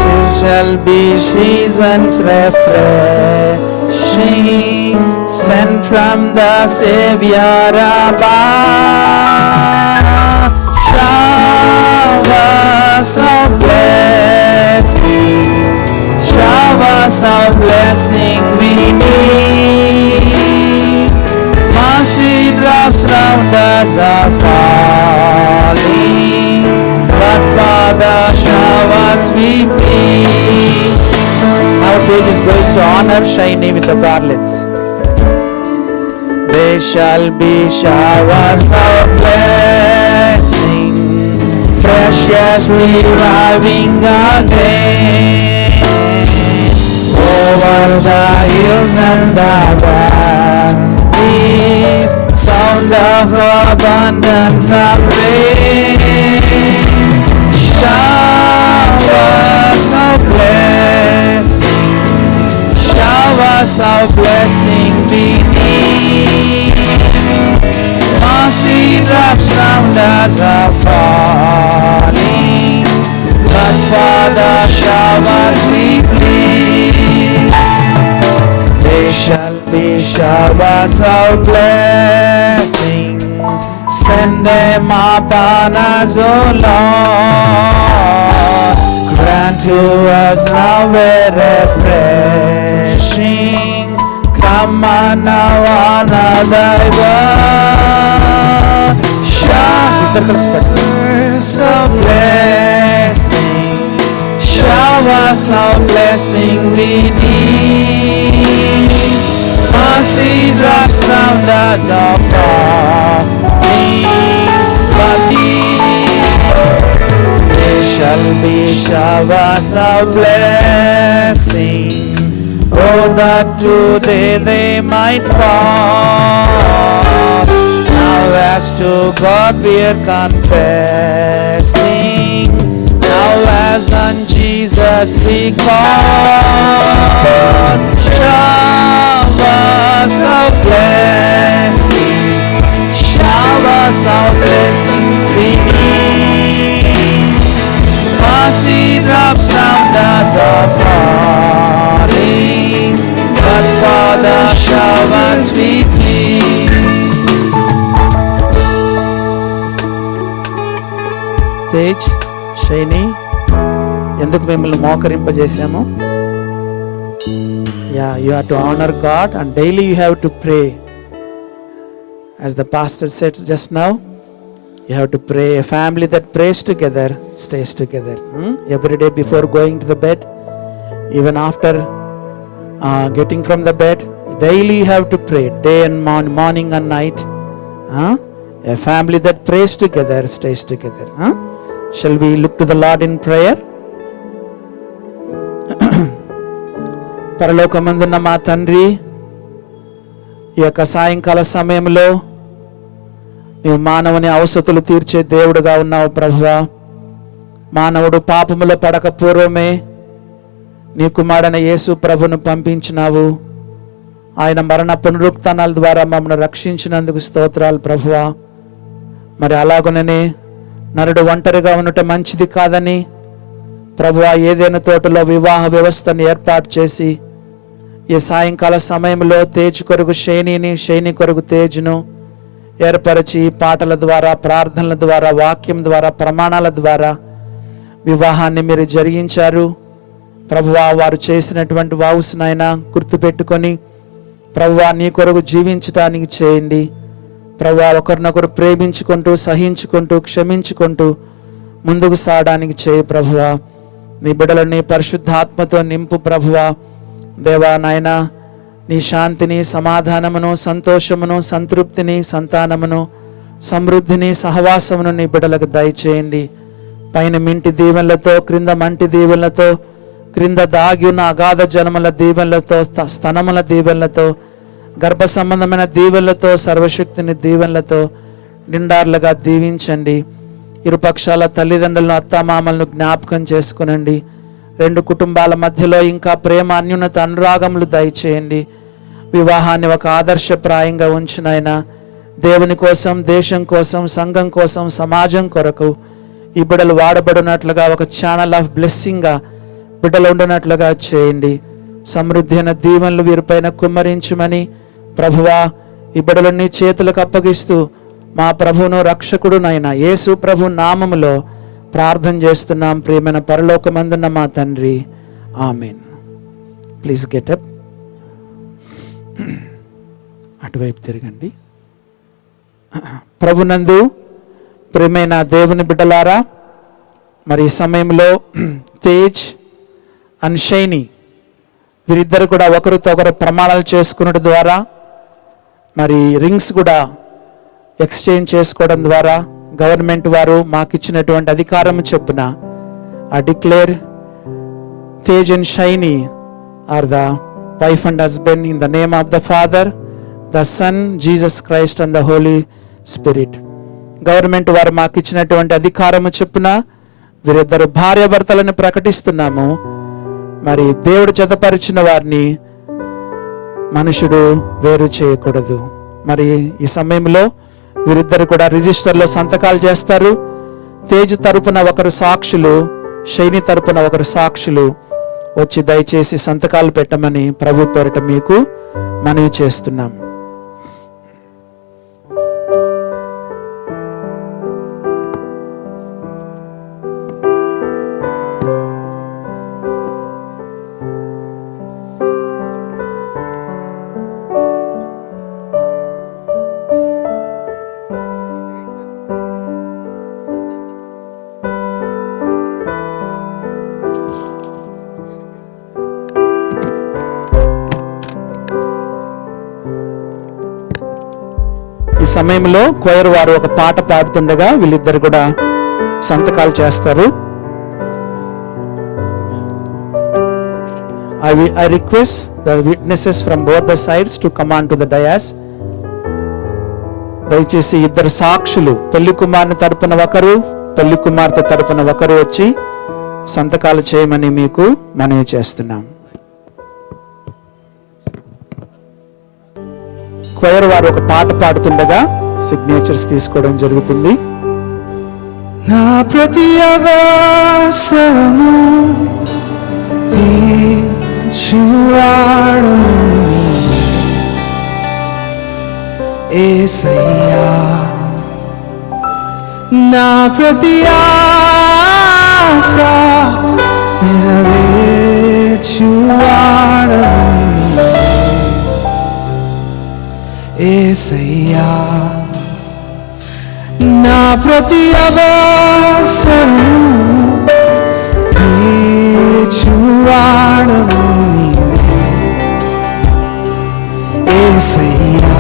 There shall be seasons refreshing, sent from the Savior above. Showers of blessing, showers of blessing we need. Mercy drops round us are falling, but for the showers we plead. Now Tej is going to honor Shaini with the garlands. There shall be showers of blessing, preciously reviving again. hills and the valleys, sound of abundance of rain, showers of blessing, showers of blessing beneath. Mercy drops round us are falling, but for the showers we plead. They shall be showers of blessing, send them upon us, O Lord. Grant to us now a refreshing, come on now honor thy word. Showers of blessing, showers of blessing we need. Mercy drops round us are falling, but there shall be showers of blessing, oh that today they might fall. Now as to God we are confessing, now as on Jesus we call. Showers of blessing, showers of blessing we need. Mercy drops round us are falling, but for the showers we plead. Tej, Saini, ఎందుకు మిమ్మల్ని మోకరింపజేశాము? Yeah, you have to honor God and daily you have to pray. As the pastor said just now, you have to pray. A family that prays together stays together. Every day before going to the bed, even after getting from the bed, daily you have to pray, day and morning and night. A family that prays together stays together. Shall we look to the Lord in prayer? పరలోకమందున్న మా తండ్రి, ఈ యొక్క సాయంకాల సమయంలో నీవు మానవుని అవసరతలు తీర్చే దేవుడుగా ఉన్నావు ప్రభువా. మానవుడు పాపములో పడక పూర్వమే నీ కుమారుడైన యేసు ప్రభును పంపించినావు. ఆయన మరణ పునరుత్థానాల ద్వారా మమ్మల్ని రక్షించినందుకు స్తోత్రాలు ప్రభువా. మరి అలాగుననే నరుడు ఒంటరిగా ఉండటం మంచిది కాదని ప్రభువా ఏదైనా తోటలో వివాహ వ్యవస్థను ఏర్పాటు చేసి ఈ సాయంకాల సమయంలో తేజ్ కొరకు శైనిని, శైని కొరకు తేజ్ను ఏర్పరిచి పాటల ద్వారా, ప్రార్థనల ద్వారా, వాక్యం ద్వారా, ప్రమాణాల ద్వారా వివాహాన్ని మీరు జరిగించారు ప్రభువా. వారు చేసినటువంటి వావుస్నైనా గుర్తుపెట్టుకొని ప్రభువా నీ కొరకు జీవించడానికి చేయండి ప్రభువా. ఒకరినొకరు ప్రేమించుకుంటూ, సహించుకుంటూ, క్షమించుకుంటూ ముందుకు సాగడానికి చేయి ప్రభువా. నీ బిడ్డలని పరిశుద్ధాత్మతో నింపు ప్రభువా. దేవా నాయనా, నీ శాంతిని, సమాధానమును, సంతోషమును, సంతృప్తిని, సంతానమును, సమృద్ధిని, సహవాసమును నీ బిడ్డలకు దయచేయండి. పైన మింటి దీవెనలతో, క్రింద మంటి దీవెనలతో, క్రింద దాగి ఉన్న అగాధ జలముల దీవెనలతో, స్తనముల దీవెనలతో, గర్భ సంబంధమైన దీవెనలతో, సర్వశక్తిని దీవెనలతో నిండార్లుగా దీవించండి. ఇరుపక్షాల తల్లిదండ్రులను, అత్తామామలను జ్ఞాపకం చేసుకునండి. రెండు కుటుంబాల మధ్యలో ఇంకా ప్రేమ, అన్యోన్యత, అనురాగములు దయచేయండి. వివాహాన్ని ఒక ఆదర్శప్రాయంగా ఉంచినైనా దేవుని కోసం, దేశం కోసం, సంఘం కోసం, సమాజం కొరకు ఈ బిడ్డలు వాడబడినట్లుగా ఒక ఛానల్ ఆఫ్ బ్లెస్సింగ్గా బిడ్డలు ఉండినట్లుగా చేయండి. సమృద్ధి అయిన దీవెనలు వీరిపైన కుమ్మరించుమని ప్రభువా ఈ బిడ్డలన్నీ చేతులకు అప్పగిస్తూ మా ప్రభువును రక్షకుడునైనా యేసు ప్రభు నామములో ప్రార్థన చేస్తున్నాం ప్రియమైన పరలోకమందున్న మా తండ్రి, ఆమేన్. Please get up. అటువైపు తిరగండి. ప్రభునందు ప్రియమైన దేవుని బిడ్డలారా, మరి ఈ సమయంలో తేజ్ అండ్ షైని వీరిద్దరు కూడా ఒకరితో ఒకరు ప్రమాణాలు చేసుకున్నట్టు ద్వారా, మరి రింగ్స్ కూడా ఎక్స్చేంజ్ చేసుకోవడం ద్వారా గవర్నమెంట్ వారు మాకు ఇచ్చినటువంటి అధికారం చొప్పున I declare Tej and Shaini are the wife and husband, in the name of the Father, the Son, Jesus Christ and the Holy Spirit. Government వారు మాకు ఇచ్చినటువంటి అధికారము చొప్పున వీరిద్దరు భార్యాభర్తలను ప్రకటిస్తున్నాము. మరి దేవుడు జతపరిచిన వారిని మనుషుడు వేరు చేయకూడదు. మరి ఈ సమయంలో వీరిద్దరు కూడా రిజిస్టర్లో సంతకాలు చేస్తారు. తేజ్ తరపున ఒకరు సాక్షులు, శైని తరపున ఒకరు సాక్షులు వచ్చి దయచేసి సంతకాలు పెట్టమని ప్రభు పేరిట మీకు మనవి చేస్తున్నాం. ఈ సమయంలో కోయర్ వారు ఒక పాట పాడుతుండగా వీళ్ళిద్దరు కూడా సంతకాలు చేస్తారు. I request the witnesses from both the sides to come on to the dais. దయచేసి ఇద్దరు సాక్షులు, పెళ్లి కుమారుని తరపున ఒకరు, పెళ్లి కుమార్తె తరపున ఒకరు వచ్చి సంతకాలు చేయమని మీకు మనవి చేస్తున్నాం. క్వైర్ వారు ఒక పాట పాడుతుండగా సిగ్నేచర్స్ తీసుకోవడం జరుగుతుంది. నా ప్రతి అవసరము తీర్చువాడు యేసయ్యా, నా ప్రతి ఆశ నెరవేర్చువాడు యేసయ్యా, నా ప్రతి అవసరము తీర్చువాడవు నీవే యేసయ్యా,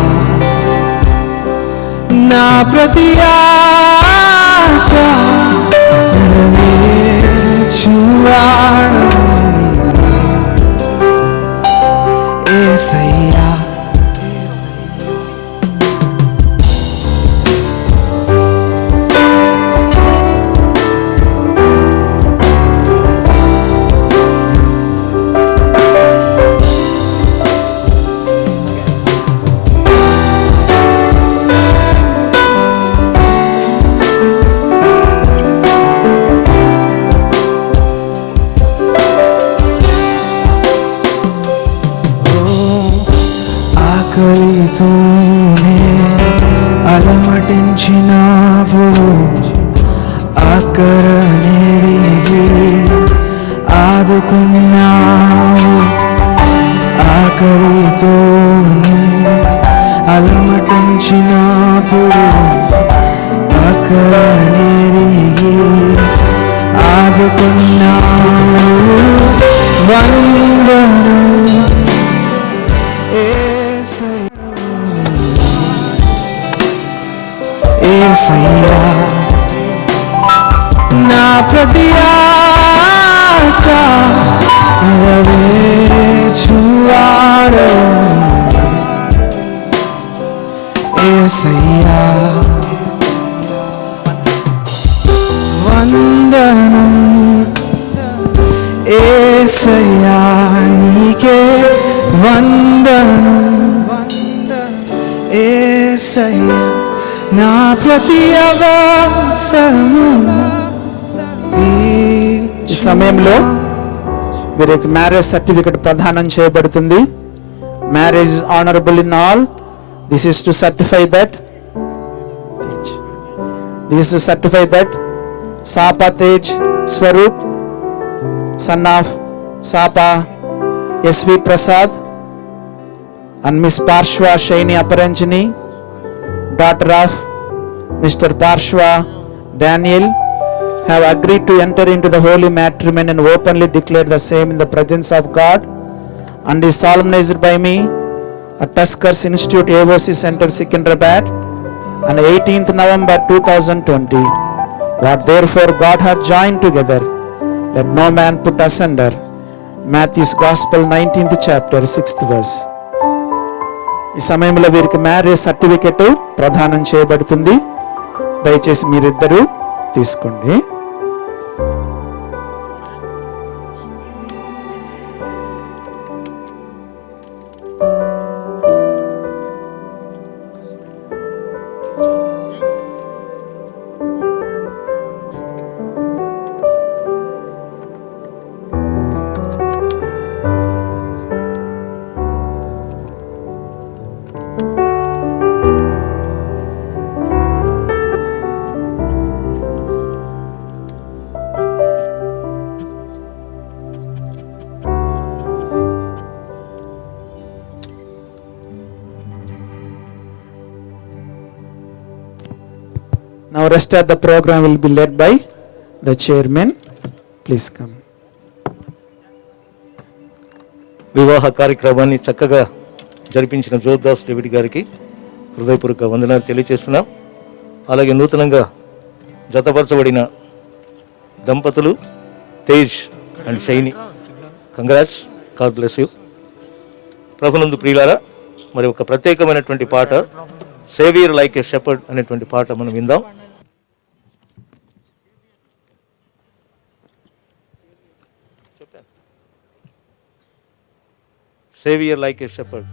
నా ప్రతి ఆశ నెరవేర్చువాడవు నీవే యేసయ్యా. ఆకలితోనే అలమటించినప్పుడు అక్కర నెరిగి ఆదుకున్నావు, ఆకలితోనే అలమటించినప్పుడు అక్కర నెరిగి ఆదుకున్నావు. వందనం యేసయ్యా, నా ప్రతి ఆశ నెరవేర్చువాడు యేసయ్యా. వందనం యేసయ్యా, నీకే వందనం యేసయ్యా, నా ప్రతి అవసరము. ఈ సమయంలో వీరికి మ్యారేజ్ సర్టిఫికెట్ ప్రదానం చేయబడుతుంది. Marriage honourable in all. This is to certify that Sapa Tej Swaroop, son of Sapa S V Prasad and Miss Parshva Shiny Aparanjini, daughter of Mr. Parshva Daniel, have agreed to enter into the holy matrimony and openly declare the same in the presence of God, and is solemnized by me at Tuskers Institute AOC Center, Secunderabad, on 18th November 2020. What therefore God hath joined together, let no man put asunder. Matthew's Gospel 19th chapter 6th verse. ఈ సమయంలో వీరికి marriage certificate ప్రదానం చేయబడుతుంది. దయచేసి మీరిద్దరూ తీసుకోండి. Now rest of the program will be led by the chairman. Please come. వివాహ కార్యక్రమాన్ని చక్కగా జరిపించిన జోర్దాస్ డేవిడ్ గారికి హృదయపూర్వక వందనాలు తెలియజేస్తున్నాం. అలాగే నూతనంగా జతపరచబడిన దంపతులు Tej and Shiny, congrats, God bless you. ప్రభునందు ప్రియులారా, మరి ఒక ప్రత్యేకమైనటువంటి పాట సేవియర్ లైక్ ఎ షెపర్డ్ అనేటువంటి పాట మనం విందాం. Savior like a shepherd.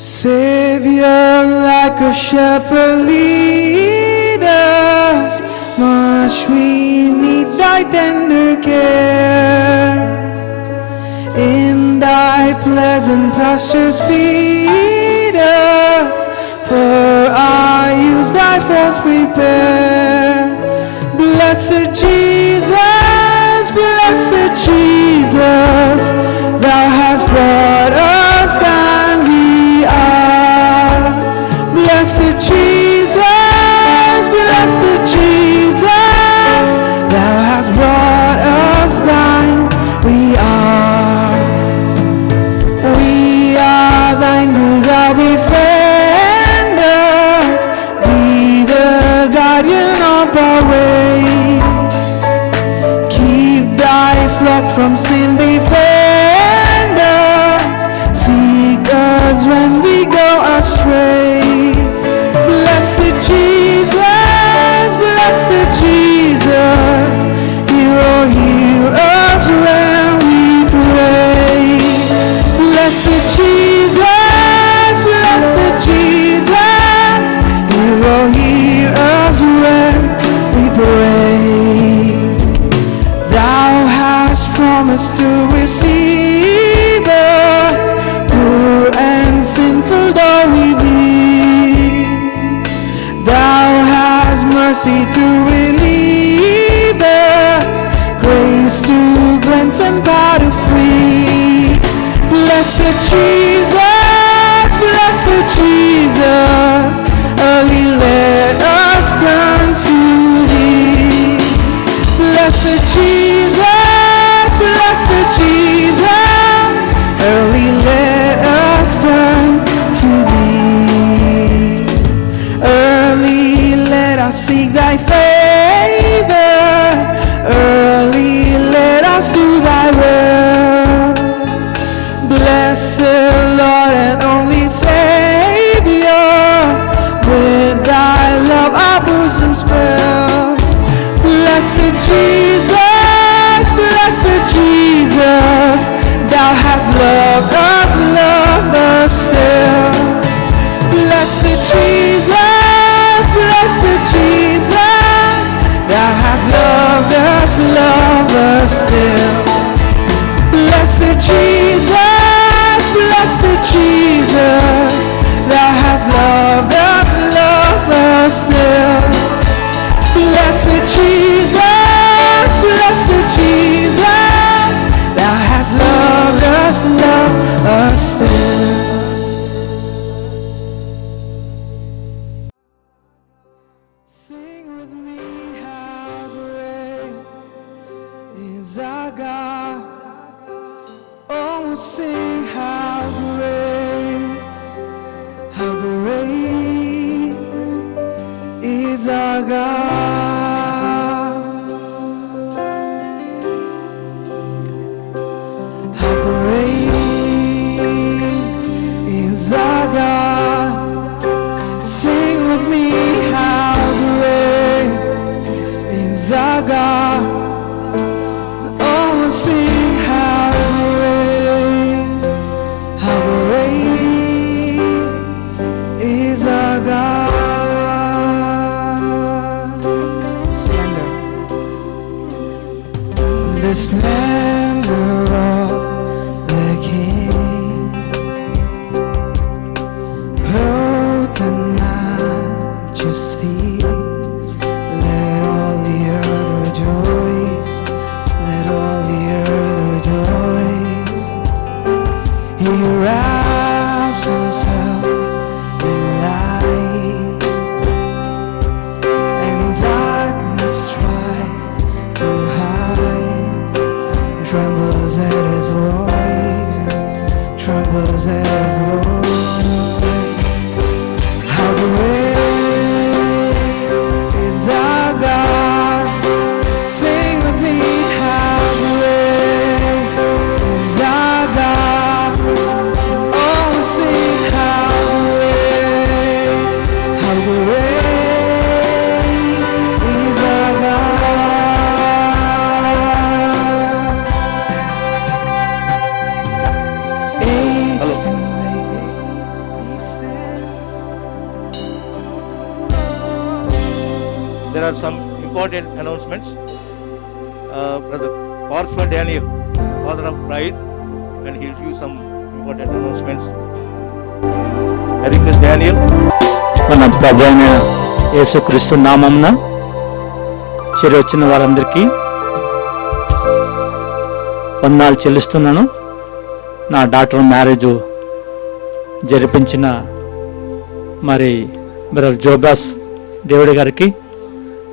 Savior like a shepherd, lead us, much we need thy tender care. In thy pleasant pastures feed us, for our use thy folds prepare. Blessed Jesus, blessed Jesus, thou hast brought us down we are. Blessed Jesus, blessed Jesus, thou hast brought us down we are. We are thine, do thou befriend us, be the guardian of our way. From sin defend us, seek us when we go astray. Blessed Jesus, blessed Jesus, hear us when we pray. Blessed Jesus, blessed Jesus, hear us when we pray. Promise to receive us, poor and sinful though we be. Thou hast mercy to relieve us, grace to cleanse and power to free. Blessed Jesus, blessed Jesus, early let us turn to thee. Blessed Jesus, blessed Jesus, early let us turn to thee. Early let us seek thy favor, early let us do thy will. Blessed Lord and only Savior, with thy love our bosoms fill. Blessed Jesus, blessed Jesus, thou hast loved us still. Blessed Jesus, blessed Jesus, thou hast loved us still. Blessed Jesus, blessed Jesus, thou hast loved us still. Blessed Jesus, blessed Jesus, thou hast loved us still. Sing with me, how great is our God. Oh, sing how great is our God. our God. Sing with me, how great is our God. Oh, we'll sing how great is our God. Splendor. The splendor of the King, clothed in majesty. Let all the earth rejoice. Let all the earth rejoice. He wraps himself in light, and darkness tries to hide. Trembles at his voice, trembles at his voice. How great is our God? Sing with me, how great is our God? Oh, sing how great is our God. Age to make stand. There are some important announcements. Brother Parshva Daniel, father of bride, and he'll do some important announcements. I request Daniel. మన ప్రభు అయిన యేసుక్రీస్తు నామమున చేరి వచ్చిన వారందరికీ వందనాలు చెల్లిస్తున్నాను. నా డాక్టర్ మ్యారేజ్ జరిపించిన మరి బ్రదర్ జోబాస్ డేవిడ్ గారికి,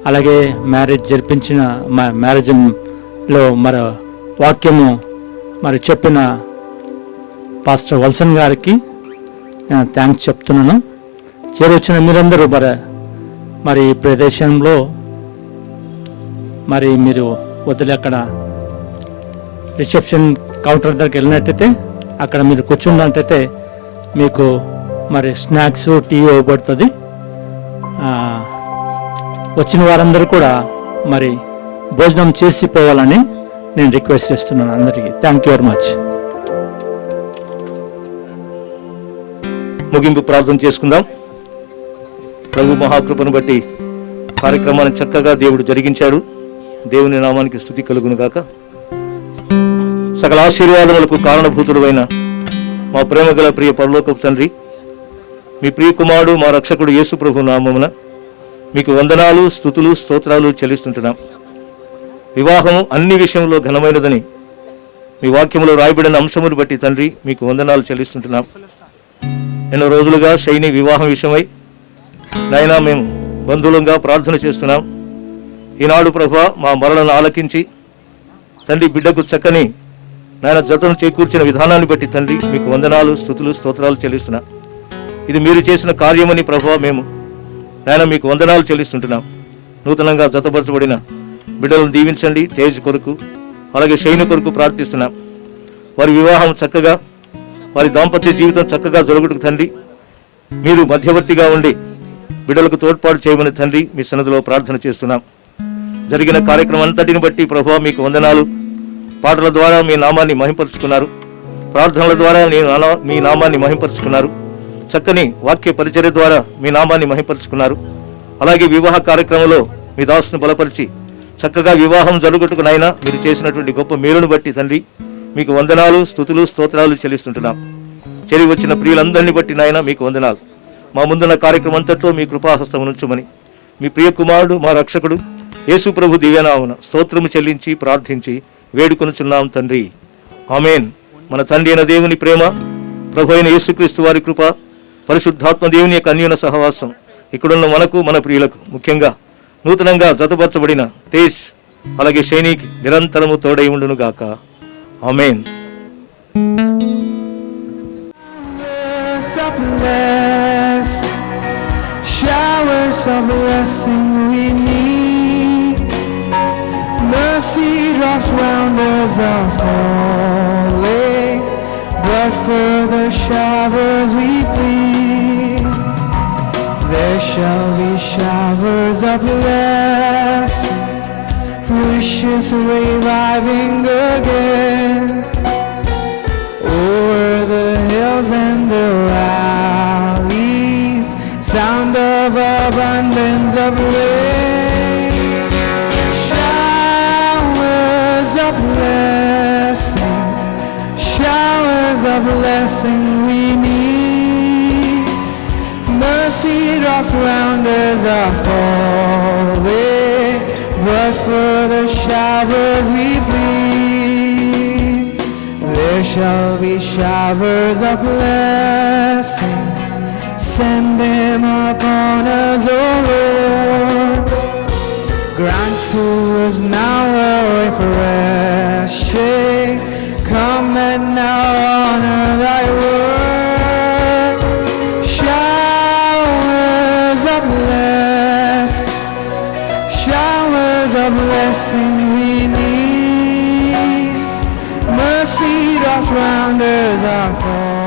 అలాగే మ్యారేజ్ జరిపించిన మ్యారేజ్లో మరి వాక్యము మరి చెప్పిన పాస్టర్ వల్సన్ గారికి థ్యాంక్స్ చెప్తున్నాను. చేరొచ్చిన మీరందరూ మరి ఈ ప్రదేశంలో మరి మీరు వదిలి అక్కడ రిసెప్షన్ కౌంటర్ దగ్గరికి వెళ్ళినట్టయితే అక్కడ మీరు కూర్చున్నట్టయితే మీకు మరి స్నాక్స్ టీ ఇవ్వబడుతుంది. వచ్చిన వారందరూ కూడా మరి భోజనం చేసి పోవాలని నేను రిక్వెస్ట్ చేస్తున్నాను అందరికీ. Thank you very much. ముగింపు ప్రార్థన చేసుకుందాం. ప్రభు మహాకృపను బట్టి కార్యక్రమాన్ని చక్కగా దేవుడు జరిగించాడు. దేవుని నామానికి స్తుతి కలుగును గాక. సకల ఆశీర్వాదములకు కారణభూతుడు అయిన మా ప్రేమ గల ప్రియ పరలోకపు తండ్రి, మీ ప్రియ కుమారుడు మా రక్షకుడు యేసు ప్రభు నామమున మీకు వందనాలు, స్తుతులు, స్తోత్రాలు చెల్లిస్తుంటున్నాం. వివాహము అన్ని విషయంలో ఘనమైనదని మీ వాక్యములో రాయబడిన అంశమును బట్టి తండ్రి మీకు వందనాలు చెల్లిస్తుంటున్నాం. ఎన్నో రోజులుగా శైని వివాహం విషయమై నాయనా మేము బంధువులంగా ప్రార్థన చేస్తున్నాం. ఈనాడు ప్రభా మా మరణను ఆలకించి తండ్రి బిడ్డకు చక్కని నాయన జతను చేకూర్చిన విధానాన్ని బట్టి తండ్రి మీకు వందనాలు, స్తుతులు, స్తోత్రాలు చెల్లిస్తున్నా. ఇది మీరు చేసిన కార్యమని ప్రభా మేము నాయన మీకు వందనాలు చెల్లిస్తుంటున్నాం. నూతనంగా జతపరచబడిన బిడ్డలను దీవించండి. తేజ్ కొరకు అలాగే శైని కొరకు ప్రార్థిస్తున్నాం. వారి వివాహం చక్కగా, వారి దాంపత్య జీవితం చక్కగా జరుగుటకు తండ్రి మీరు మధ్యవర్తిగా ఉండి బిడ్డలకు తోడ్పాటు చేయమని తండ్రి మీ సన్నిధిలో ప్రార్థన చేస్తున్నాం. జరిగిన కార్యక్రమం అంతటిని బట్టి ప్రభువా మీకు వందనాలు. పాటల ద్వారా మీ నామాన్ని మహింపరుచుకున్నారు, ప్రార్థనల ద్వారా మీ నామాన్ని మహింపరుచుకున్నారు, చక్కని వాక్య పరిచర్య ద్వారా మీ నామాన్ని మహింపరుచుకున్నారు. అలాగే వివాహ కార్యక్రమంలో మీ దాసును బలపరిచి చక్కగా వివాహం జరుగుటకు నాయన మీరు చేసినటువంటి గొప్ప మేలును బట్టి తండ్రి మీకు వందనాలు, స్తుతులు, స్తోత్రాలు చెల్లిస్తుంటున్నాం. చెరి వచ్చిన ప్రియులందరినీ బట్టి నాయన మీకు వందనాలు. మా ముందున్న కార్యక్రమం అంతట్లో మీ కృపాహస్తం ఉంచమని మీ ప్రియ కుమారుడు మా రక్షకుడు యేసు ప్రభు దివ్యనామమున స్తోత్రము చెల్లించి ప్రార్థించి వేడుకొనుచున్నాం తండ్రి. ఆమేన్. మన తండ్రి అయిన దేవుని ప్రేమ, ప్రభు అయిన యేసుక్రీస్తు వారి కృప, పరిశుద్ధాత్మ దేవుని యొక్క అన్యోన్య సహవాసం ఇక్కడున్న మనకు, మన ప్రియులకు, ముఖ్యంగా నూతనంగా జతపరచబడిన తేజ్ అలాగే శైనికి నిరంతరము తోడై ఉండును గాక. ఆమేన్. Showers of blessing we need. Mercy drops round us are falling, but for the showers we plead. shall be showers of blessing, precious reviving again, over the hills and the valleys, sound of abundance of rain, showers of blessing, showers of blessing we need, mercy drops round us are falling, but for the showers we plead. There shall be showers of blessing, send them upon us, O Lord. Grant to us now a refreshing, come and now honor thy word. Showers of blessing, showers of blessing we need, mercy drops round us are falling.